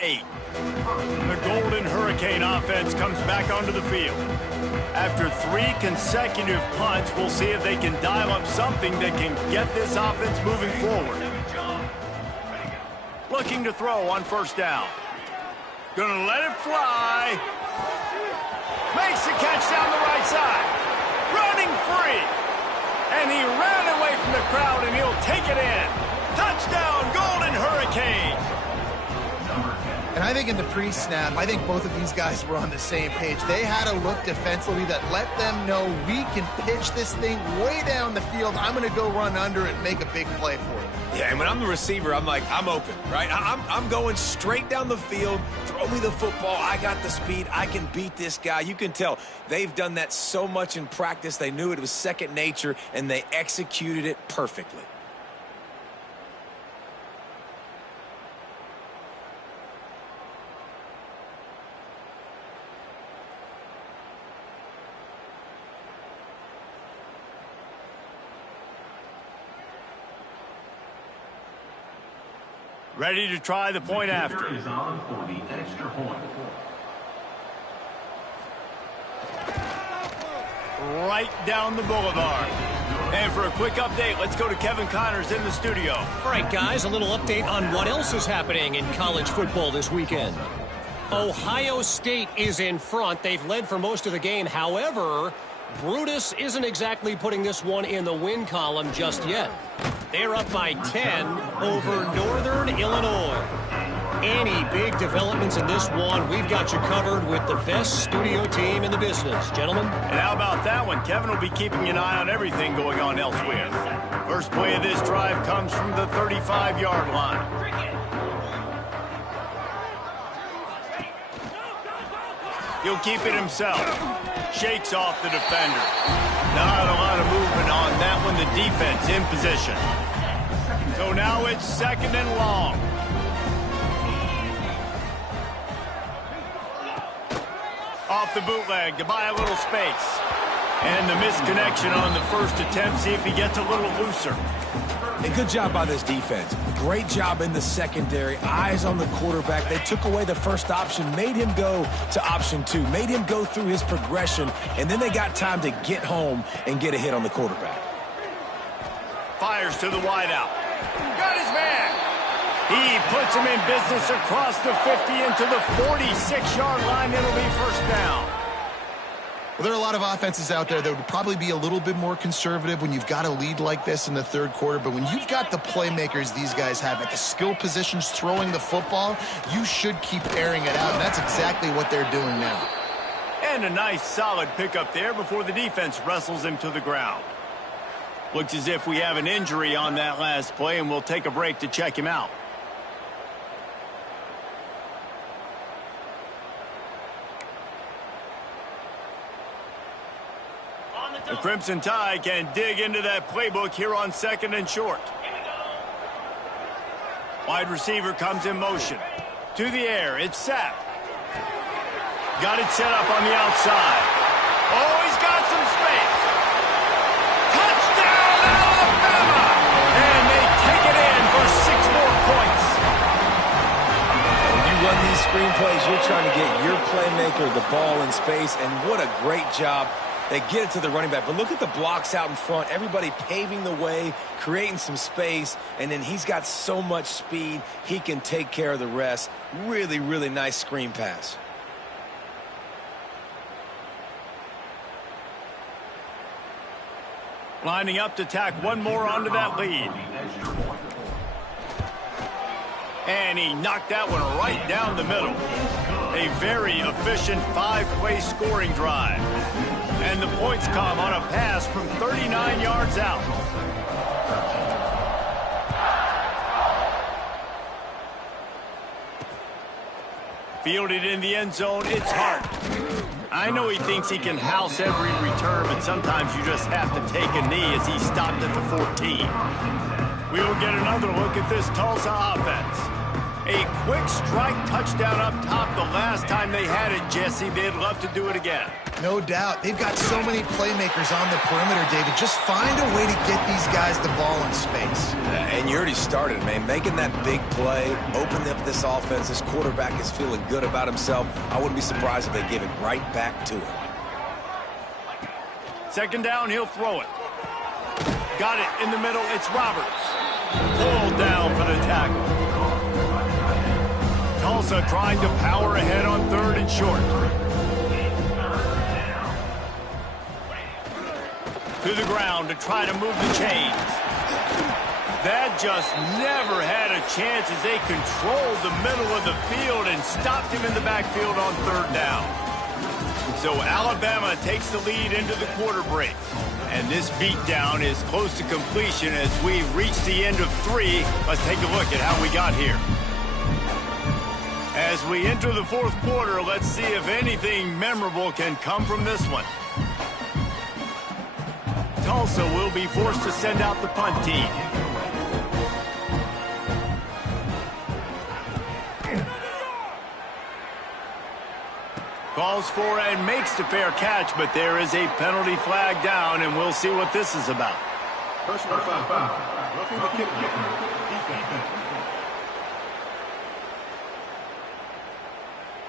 8. The Golden Hurricane offense comes back onto the field. After 3 consecutive punts, we'll see if they can dial up something that can get this offense moving forward. Looking to throw on first down. Gonna let it fly. Makes the catch down the right side. Running free. And he ran away from the crowd, and he'll take it in. Touchdown, Golden Hurricane. And I think in the pre-snap, I think both of these guys were on the same page. They had a look defensively that let them know we can pitch this thing way down the field. I'm going to go run under it and make a big play for it. Yeah, and when I'm the receiver, I'm like, I'm open, right? I'm going straight down the field. Throw me the football. I got the speed. I can beat this guy. You can tell they've done that so much in practice. They knew it was second nature, and they executed it perfectly. Ready to try the point after. Is on for the extra point. Right down the boulevard. And for a quick update, let's go to Kevin Connors in the studio. All right, guys, a little update on what else is happening in college football this weekend. Ohio State is in front. They've led for most of the game. However, Brutus isn't exactly putting this one in the win column just yet. They're up by 10 over Northern Illinois. Any big developments in this one, we've got you covered with the best studio team in the business, gentlemen. And how about that one? Kevin will be keeping an eye on everything going on elsewhere. First play of this drive comes from the 35-yard line. He'll keep it himself. Shakes off the defender. Not a lot of movement on that one. The defense in position. So now it's second and long. Off the bootleg to buy a little space. And the misconnection on the first attempt. See if he gets a little looser. A good job by this defense. Great job in the secondary. Eyes on the quarterback. They took away the first option, made him go to option 2, made him go through his progression, and then they got time to get home and get a hit on the quarterback. Fires to the wideout. Got his man. He puts him in business across the 50 into the 46-yard line. It'll be first down. Well, there are a lot of offenses out there that would probably be a little bit more conservative when you've got a lead like this in the third quarter. But when you've got the playmakers these guys have at the skill positions throwing the football, you should keep airing it out. And that's exactly what they're doing now. And a nice solid pickup there before the defense wrestles him to the ground. Looks as if we have an injury on that last play, and we'll take a break to check him out. The Crimson Tide can dig into that playbook here on second and short. Wide receiver comes in motion. To the air, it's Sapp. Got it set up on the outside. Oh, he's got some space. Touchdown, Alabama! And they take it in for 6 more points. When you run these screenplays, you're trying to get your playmaker the ball in space, and what a great job. They get it to the running back. But look at the blocks out in front. Everybody paving the way, creating some space. And then he's got so much speed, he can take care of the rest. Really, really nice screen pass. Lining up to tack one more onto that lead. And he knocked that one right down the middle. A very efficient 5-play scoring drive. And the points come on a pass from 39 yards out. Fielded in the end zone, it's Hart. I know he thinks he can house every return, but sometimes you just have to take a knee as he stopped at the 14. We will get another look at this Tulsa offense. A quick strike touchdown up top the last time they had it, Jesse. They'd love to do it again. No doubt. They've got so many playmakers on the perimeter, David. Just find a way to get these guys the ball in space. And you already started, man. Making that big play, opened up this offense. This quarterback is feeling good about himself. I wouldn't be surprised if they give it right back to him. Second down, he'll throw it. Got it in the middle. It's Roberts. Pulled down for the tackle. Tulsa trying to power ahead on 3rd and short. To the ground to try to move the chains. That just never had a chance as they controlled the middle of the field and stopped him in the backfield on 3rd down. So Alabama takes the lead into the quarter break. And this beatdown is close to completion as we reach the end of 3. Let's take a look at how we got here. As we enter the 4th quarter, let's see if anything memorable can come from this one. Tulsa will be forced to send out the punt team. Calls for and makes the fair catch, but there is a penalty flag down, and we'll see what this is about. Personal foul. Roughing the kicker. Defense.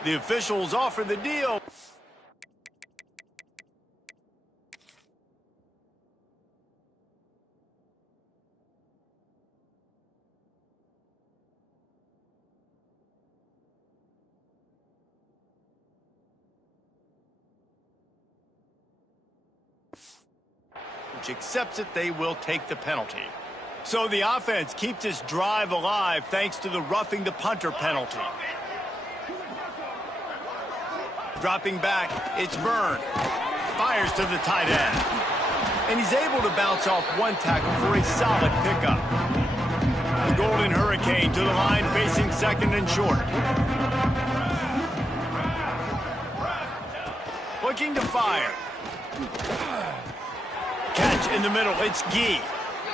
The officials offer the deal. Which accepts it, they will take the penalty. So the offense keeps this drive alive thanks to the roughing the punter penalty. Dropping back, it's Byrne. Fires to the tight end. And he's able to bounce off one tackle for a solid pickup. The Golden Hurricane to the line facing 2nd and short. Looking to fire. Catch in the middle, it's Gee.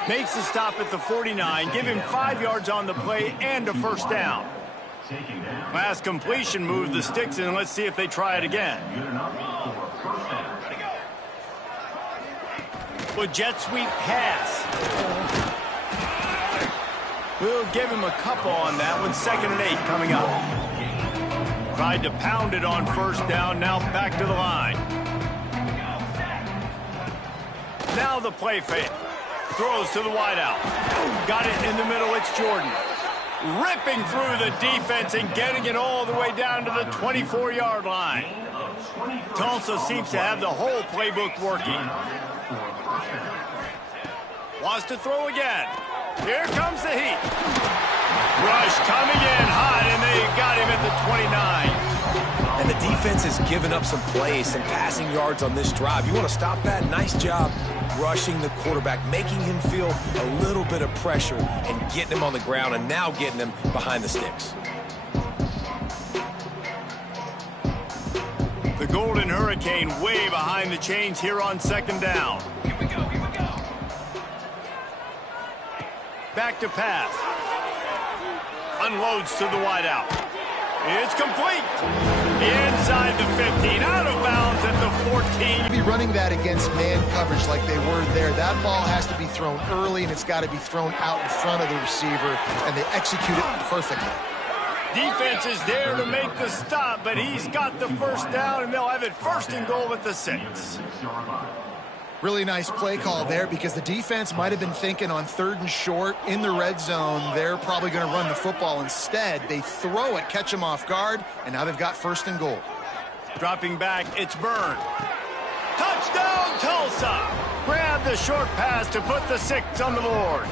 Makes the stop at the 49, give him 5 yards on the play and a 1st down. Last completion moved the sticks, and let's see if they try it again. With jet sweep pass. We'll give him a couple on that one. 2nd and 8 coming up. Tried to pound it on 1st down, now back to the line. Now the play fake. Throws to the wideout. Got it in the middle, it's Jordan. Ripping through the defense and getting it all the way down to the 24-yard line. Tulsa seems to have the whole playbook working. Wants to throw again. Here comes the heat. Rush coming in hot, and they got him at the 29. And the defense has given up some plays, some passing yards on this drive. You want to stop that? Nice job rushing the quarterback, making him feel a little bit of pressure and getting him on the ground and now getting him behind the sticks. The Golden Hurricane way behind the chains here on 2nd down. Here we go. Back to pass. Unloads to the wideout. It's complete. Inside the 15, out of bounds at the 14. Be running that against man coverage like they were there. That ball has to be thrown early, and it's got to be thrown out in front of the receiver, and they execute it perfectly. Defense is there to make the stop, but he's got the 1st down, and they'll have it 1st and goal at the 6. Really nice play call there because the defense might have been thinking on 3rd and short in the red zone. They're probably going to run the football. Instead, they throw it, catch them off guard, and now they've got 1st and goal. Dropping back, it's Byrne. Touchdown, Tulsa! Grab the short pass to put the 6 on the board.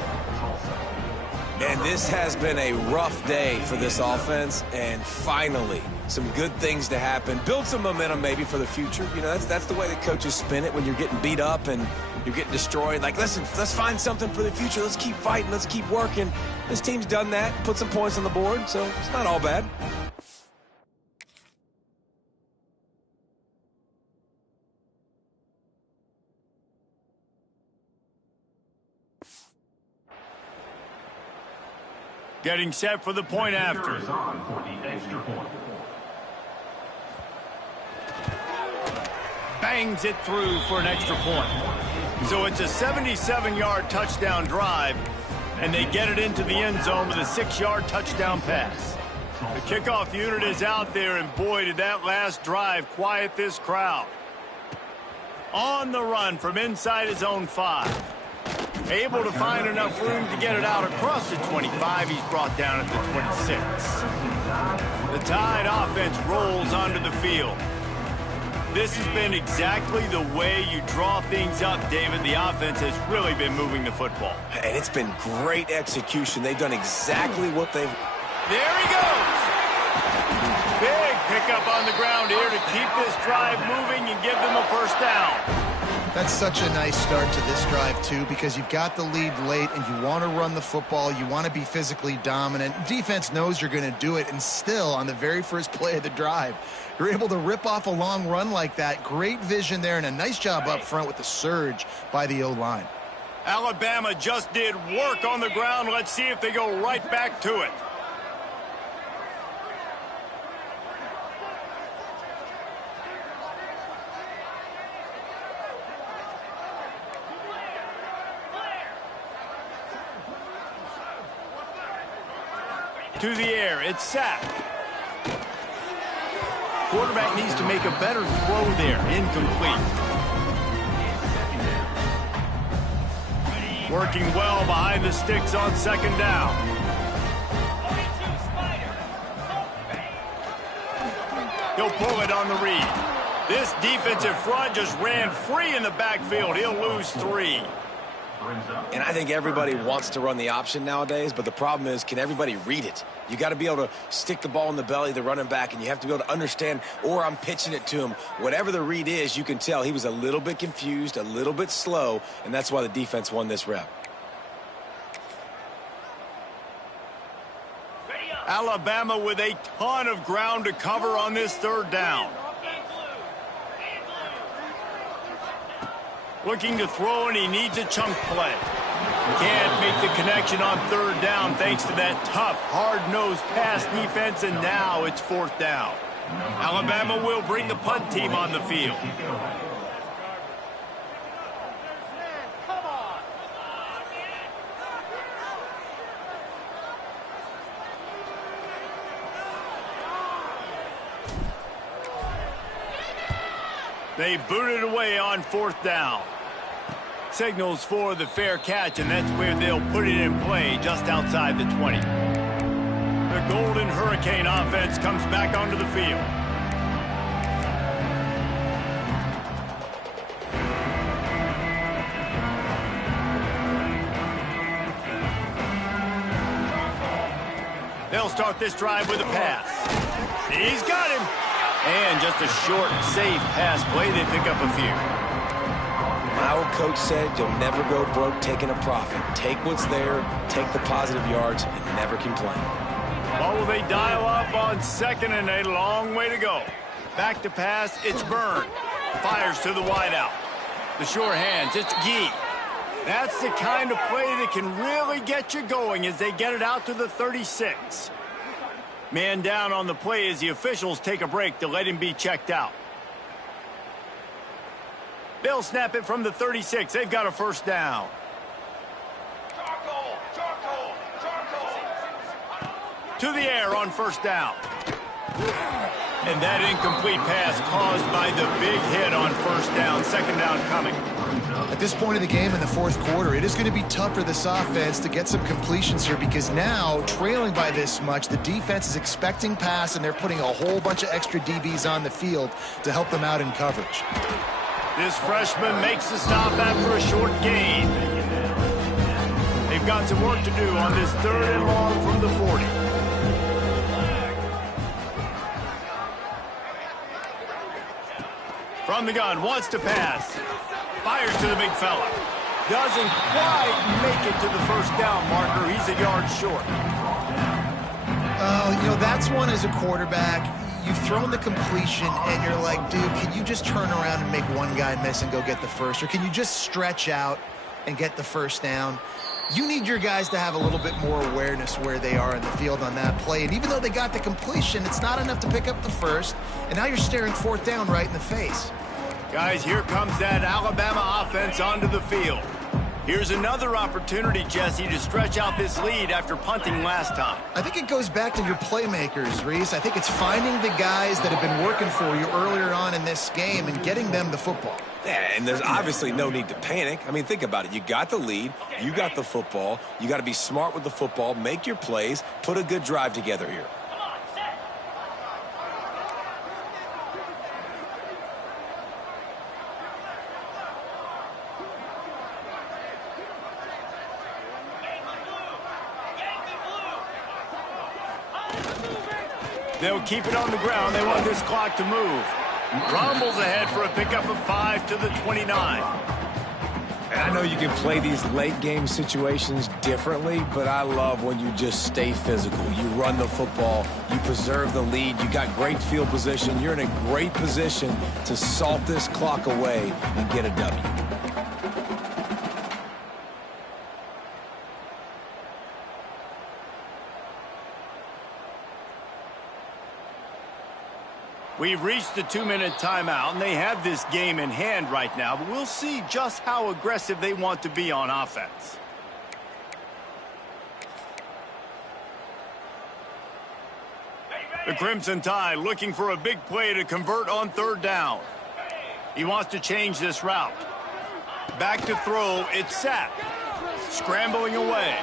And this has been a rough day for this offense, and finally, some good things to happen. Build some momentum maybe for the future. You know, that's the way the coaches spin it when you're getting beat up and you're getting destroyed. Like, listen, let's find something for the future. Let's keep fighting. Let's keep working. This team's done that, put some points on the board, so it's not all bad. Getting set for the point after. Is on for the extra point. Bangs it through for an extra point. So it's a 77-yard touchdown drive, and they get it into the end zone with a 6-yard touchdown pass. The kickoff unit is out there, and boy, did that last drive quiet this crowd. On the run from inside his own 5. Able to find enough room to get it out across the 25. He's brought down at the 26. The Tide offense rolls onto the field. This has been exactly the way you draw things up, David. The offense has really been moving the football. And it's been great execution. They've done exactly what they've... There he goes! Big pickup on the ground here to keep this drive moving and give them a first down. That's such a nice start to this drive, too, because you've got the lead late and you want to run the football. You want to be physically dominant. Defense knows you're going to do it, and still, on the very first play of the drive, you're able to rip off a long run like that. Great vision there, and a nice job up front with the surge by the O-line. Alabama just did work on the ground. Let's see if they go right back to it. To the air, it's sacked. Quarterback needs to make a better throw there. Incomplete. Working well behind the sticks on second down. He'll pull it on the read. This defensive front just ran free in the backfield. He'll lose 3. And I think everybody wants to run the option nowadays, but the problem is, can everybody read it? You got to be able to stick the ball in the belly of the running back, and you have to be able to understand, or I'm pitching it to him. Whatever the read is, you can tell he was a little bit confused, a little bit slow, and that's why the defense won this rep. Alabama with a ton of ground to cover on this third down. Looking to throw, and he needs a chunk play. Can't make the connection on third down thanks to that tough, hard-nosed pass defense, and now it's fourth down. Alabama will bring the punt team on the field. They booted away on fourth down. Signals for the fair catch, and that's where they'll put it in play, just outside the 20. The Golden Hurricane offense comes back onto the field. They'll start this drive with a pass. He's got him. And just a short, safe pass play. They pick up a few. My old coach said you'll never go broke taking a profit. Take what's there, take the positive yards, and never complain. What will they dial up on second and a long way to go? Back to pass, it's Byrne. Fires to the wideout. The sure hands, it's Gee. That's the kind of play that can really get you going as they get it out to the 36. Man down on the play as the officials take a break to let him be checked out. They'll snap it from the 36. They've got a first down. To the air on first down. And that incomplete pass caused by the big hit on first down. Second down coming. At this point of the game in the fourth quarter, it is going to be tough for this offense to get some completions here because now, trailing by this much, the defense is expecting pass, and they're putting a whole bunch of extra DBs on the field to help them out in coverage. This freshman makes the stop after a short gain. They've got some work to do on this third and long from the 40. From the gun, wants to pass. Fires to the big fella. Doesn't quite make it to the first down marker. He's a yard short. You know, that's one as a quarterback. You've thrown the completion, and you're like, dude, can you just turn around and make one guy miss and go get the first? Or can you just stretch out and get the first down? You need your guys to have a little bit more awareness where they are in the field on that play. And even though they got the completion, it's not enough to pick up the first. And now you're staring fourth down right in the face. Guys, here comes that Alabama offense onto the field. Here's another opportunity, Jesse, to stretch out this lead after punting last time. I think it goes back to your playmakers, Reese. I think it's finding the guys that have been working for you earlier on in this game and getting them the football. Yeah, and there's obviously no need to panic. I mean, think about it. You got the lead. You got the football. You got to be smart with the football, make your plays, put a good drive together here. They'll keep it on the ground. They want this clock to move. Rumbles ahead for a pickup of 5 to the 29. And I know you can play these late game situations differently, but I love when you just stay physical. You run the football, you preserve the lead, you got great field position, you're in a great position to salt this clock away and get a W. We've reached the 2-minute timeout, and they have this game in hand right now, but we'll see just how aggressive they want to be on offense. The Crimson Tide looking for a big play to convert on third down. He wants to change this route. Back to throw, it's Sapp. Scrambling away.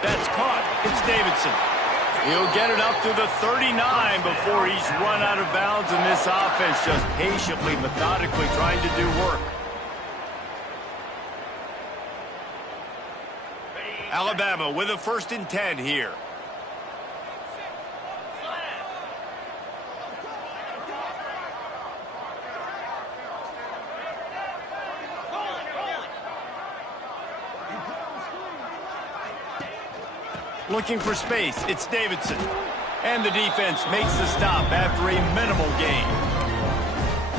That's caught. It's Davidson. He'll get it up to the 39 before he's run out of bounds, and this offense just patiently, methodically trying to do work. Alabama with a 1st and 10 here. Looking for space, it's Davidson. And the defense makes the stop after a minimal gain.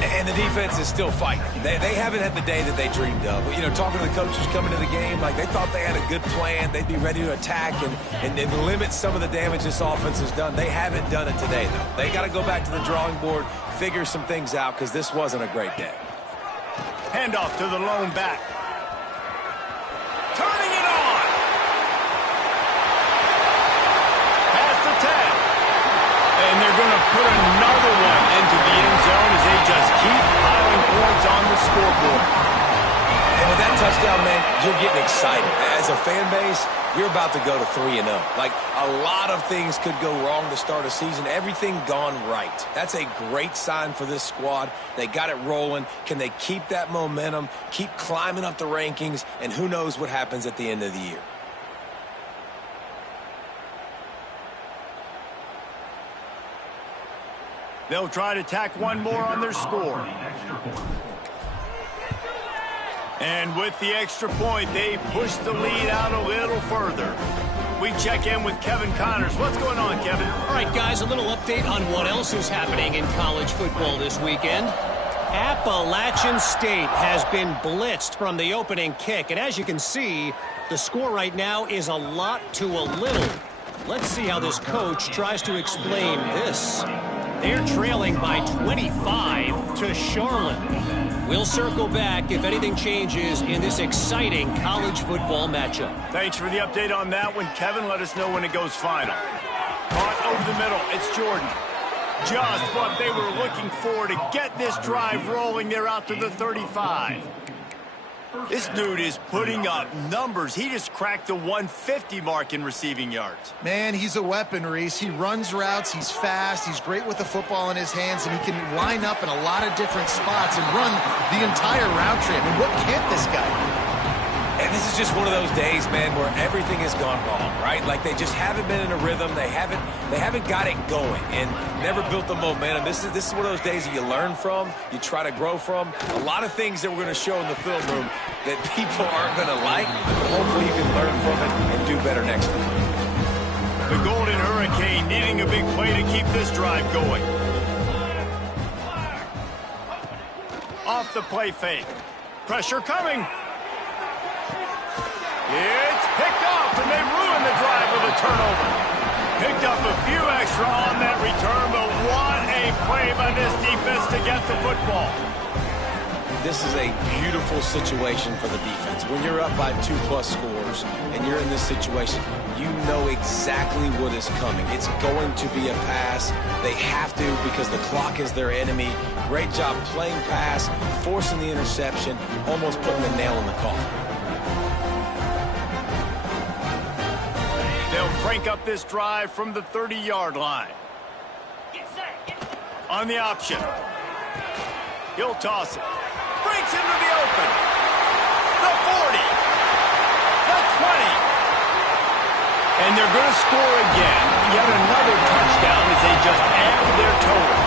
And the defense is still fighting. They haven't had the day that they dreamed of. You know, talking to the coaches coming to the game, like they thought they had a good plan. They'd be ready to attack and limit some of the damage this offense has done. They haven't done it today, though. They got to go back to the drawing board, figure some things out, because this wasn't a great day. Handoff to the lone back. Turning it on. Past the 10. And they're going to put another one into the end zone as they just keep piling points on the scoreboard. And with that touchdown, man, you're getting excited. As a fan base, you're about to go to 3-0. Like, a lot of things could go wrong to start a season. Everything gone right. That's a great sign for this squad. They got it rolling. Can they keep that momentum, keep climbing up the rankings, and who knows what happens at the end of the year? They'll try to tack one more on their score. And with the extra point, they push the lead out a little further. We check in with Kevin Connors. What's going on, Kevin? All right, guys, a little update on what else is happening in college football this weekend. Appalachian State has been blitzed from the opening kick. And as you can see, the score right now is a lot to a little. Let's see how this coach tries to explain this. They're trailing by 25 to Charlotte. We'll circle back if anything changes in this exciting college football matchup. Thanks for the update on that one, Kevin. Let us know when it goes final. Caught over the middle. It's Jordan. Just what they were looking for to get this drive rolling. They're out to the 35. This dude is putting up numbers. He just cracked the 150 mark in receiving yards. Man, he's a weapon, Reese. He runs routes, he's fast, he's great with the football in his hands, and he can line up in a lot of different spots and run the entire route trip. And what can't this guy? And this is just one of those days, man, where everything has gone wrong, right? Like they just haven't been in a rhythm. They haven't got it going and never built the momentum. This is one of those days that you learn from, you try to grow from. A lot of things that we're going to show in the film room that people aren't going to like, but hopefully you can learn from it and do better next time. The Golden Hurricane needing a big play to keep this drive going. Off the play fake. Pressure coming. It's picked off, and they ruin the drive with a turnover. Picked up a few extra on that return, but what a play by this defense to get the football. This is a beautiful situation for the defense. When you're up by 2+ scores and you're in this situation, you know exactly what is coming. It's going to be a pass. They have to because the clock is their enemy. Great job playing pass, forcing the interception, almost putting the nail in the coffin. They'll crank up this drive from the 30-yard line. On the option. He'll toss it. Breaks into the open. The 40. The 20. And they're going to score again. Yet another touchdown as they just add to their total.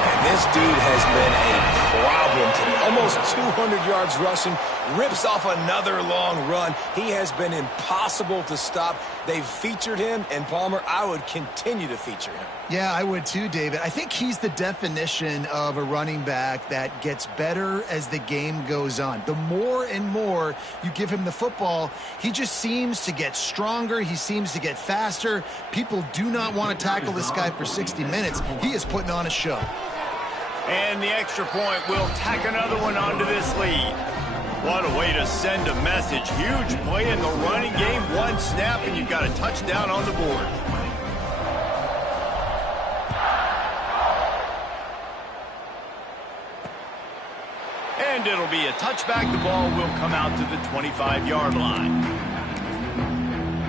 And this dude has been a problem today. Almost 200 yards rushing. Rips off another long run. He has been impossible to stop. They've featured him, and Palmer, I would continue to feature him. Yeah, I would too, David. I think he's the definition of a running back that gets better as the game goes on. The more and more you give him the football, he just seems to get stronger. He seems to get faster. People do not want to tackle this guy for 60 minutes. He is putting on a show. And the extra point will tack another one onto this lead. What a way to send a message. Huge play in the running game. One snap, and you've got a touchdown on the board. And it'll be a touchback. The ball will come out to the 25-yard line.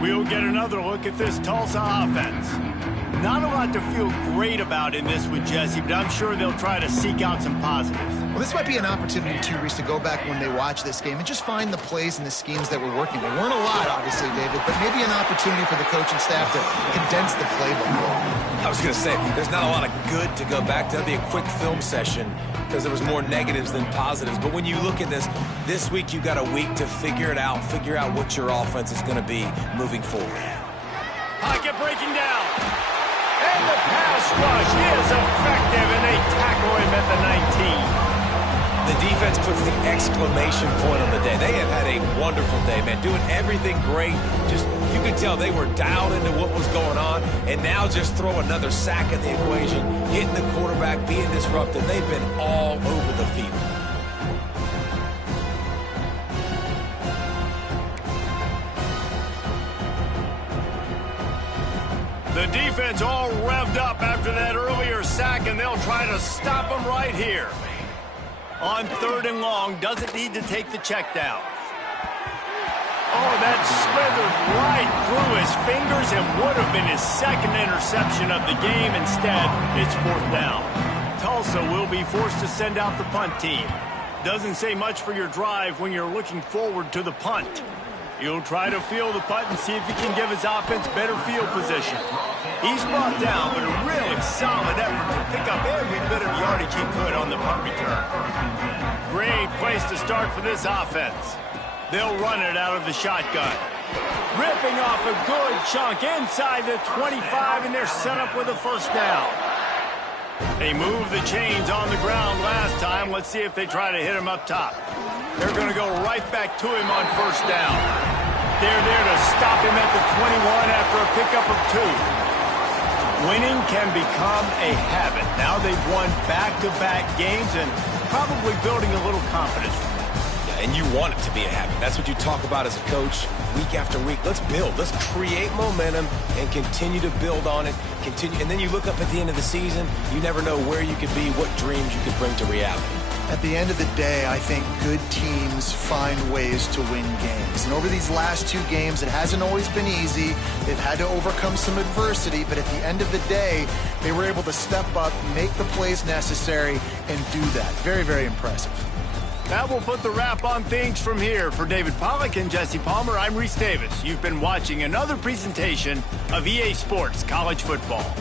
We'll get another look at this Tulsa offense. Not a lot to feel great about in this with Jesse, but I'm sure they'll try to seek out some positives. Well, this might be an opportunity, too, Reese, to go back when they watch this game and just find the plays and the schemes that were working. There weren't a lot, obviously, David, but maybe an opportunity for the coaching staff to condense the playbook. I was going to say, there's not a lot of good to go back to. That'll be a quick film session because there was more negatives than positives. But when you look at this week you've got a week to figure it out, figure out what your offense is going to be moving forward. Pocket breaking down. And the pass rush is effective, and they tackle him at the 19. The defense puts the exclamation point on the day. They have had a wonderful day, man, doing everything great. Just, you could tell they were dialed into what was going on, and now just throw another sack in the equation, hitting the quarterback, being disruptive. They've been all over the field. The defense all revved up after that earlier sack, and they'll try to stop him right here. On 3rd and long, doesn't need to take the check down. Oh, that slithered right through his fingers and would have been his second interception of the game. Instead, it's 4th down. Tulsa will be forced to send out the punt team. Doesn't say much for your drive when you're looking forward to the punt. He'll try to field the punt and see if he can give his offense better field position. He's brought down, but a really solid effort to pick up every bit of yardage he could on the punt return. Great place to start for this offense. They'll run it out of the shotgun. Ripping off a good chunk inside the 25, and they're set up with a 1st down. They moved the chains on the ground last time. Let's see if they try to hit him up top. They're going to go right back to him on 1st down. They're there to stop him at the 21 after a pickup of 2. Winning can become a habit. Now they've won back-to-back games and probably building a little confidence from that. Yeah, and you want it to be a habit. That's what you talk about as a coach week after week. Let's build. Let's create momentum and continue to build on it. And then you look up at the end of the season, you never know where you could be, what dreams you could bring to reality. At the end of the day, I think good teams find ways to win games. And over these last 2 games, it hasn't always been easy. They've had to overcome some adversity, but at the end of the day, they were able to step up, make the plays necessary, and do that. Very, very impressive. That will put the wrap on things from here. For David Pollack and Jesse Palmer, I'm Reese Davis. You've been watching another presentation of EA Sports College Football.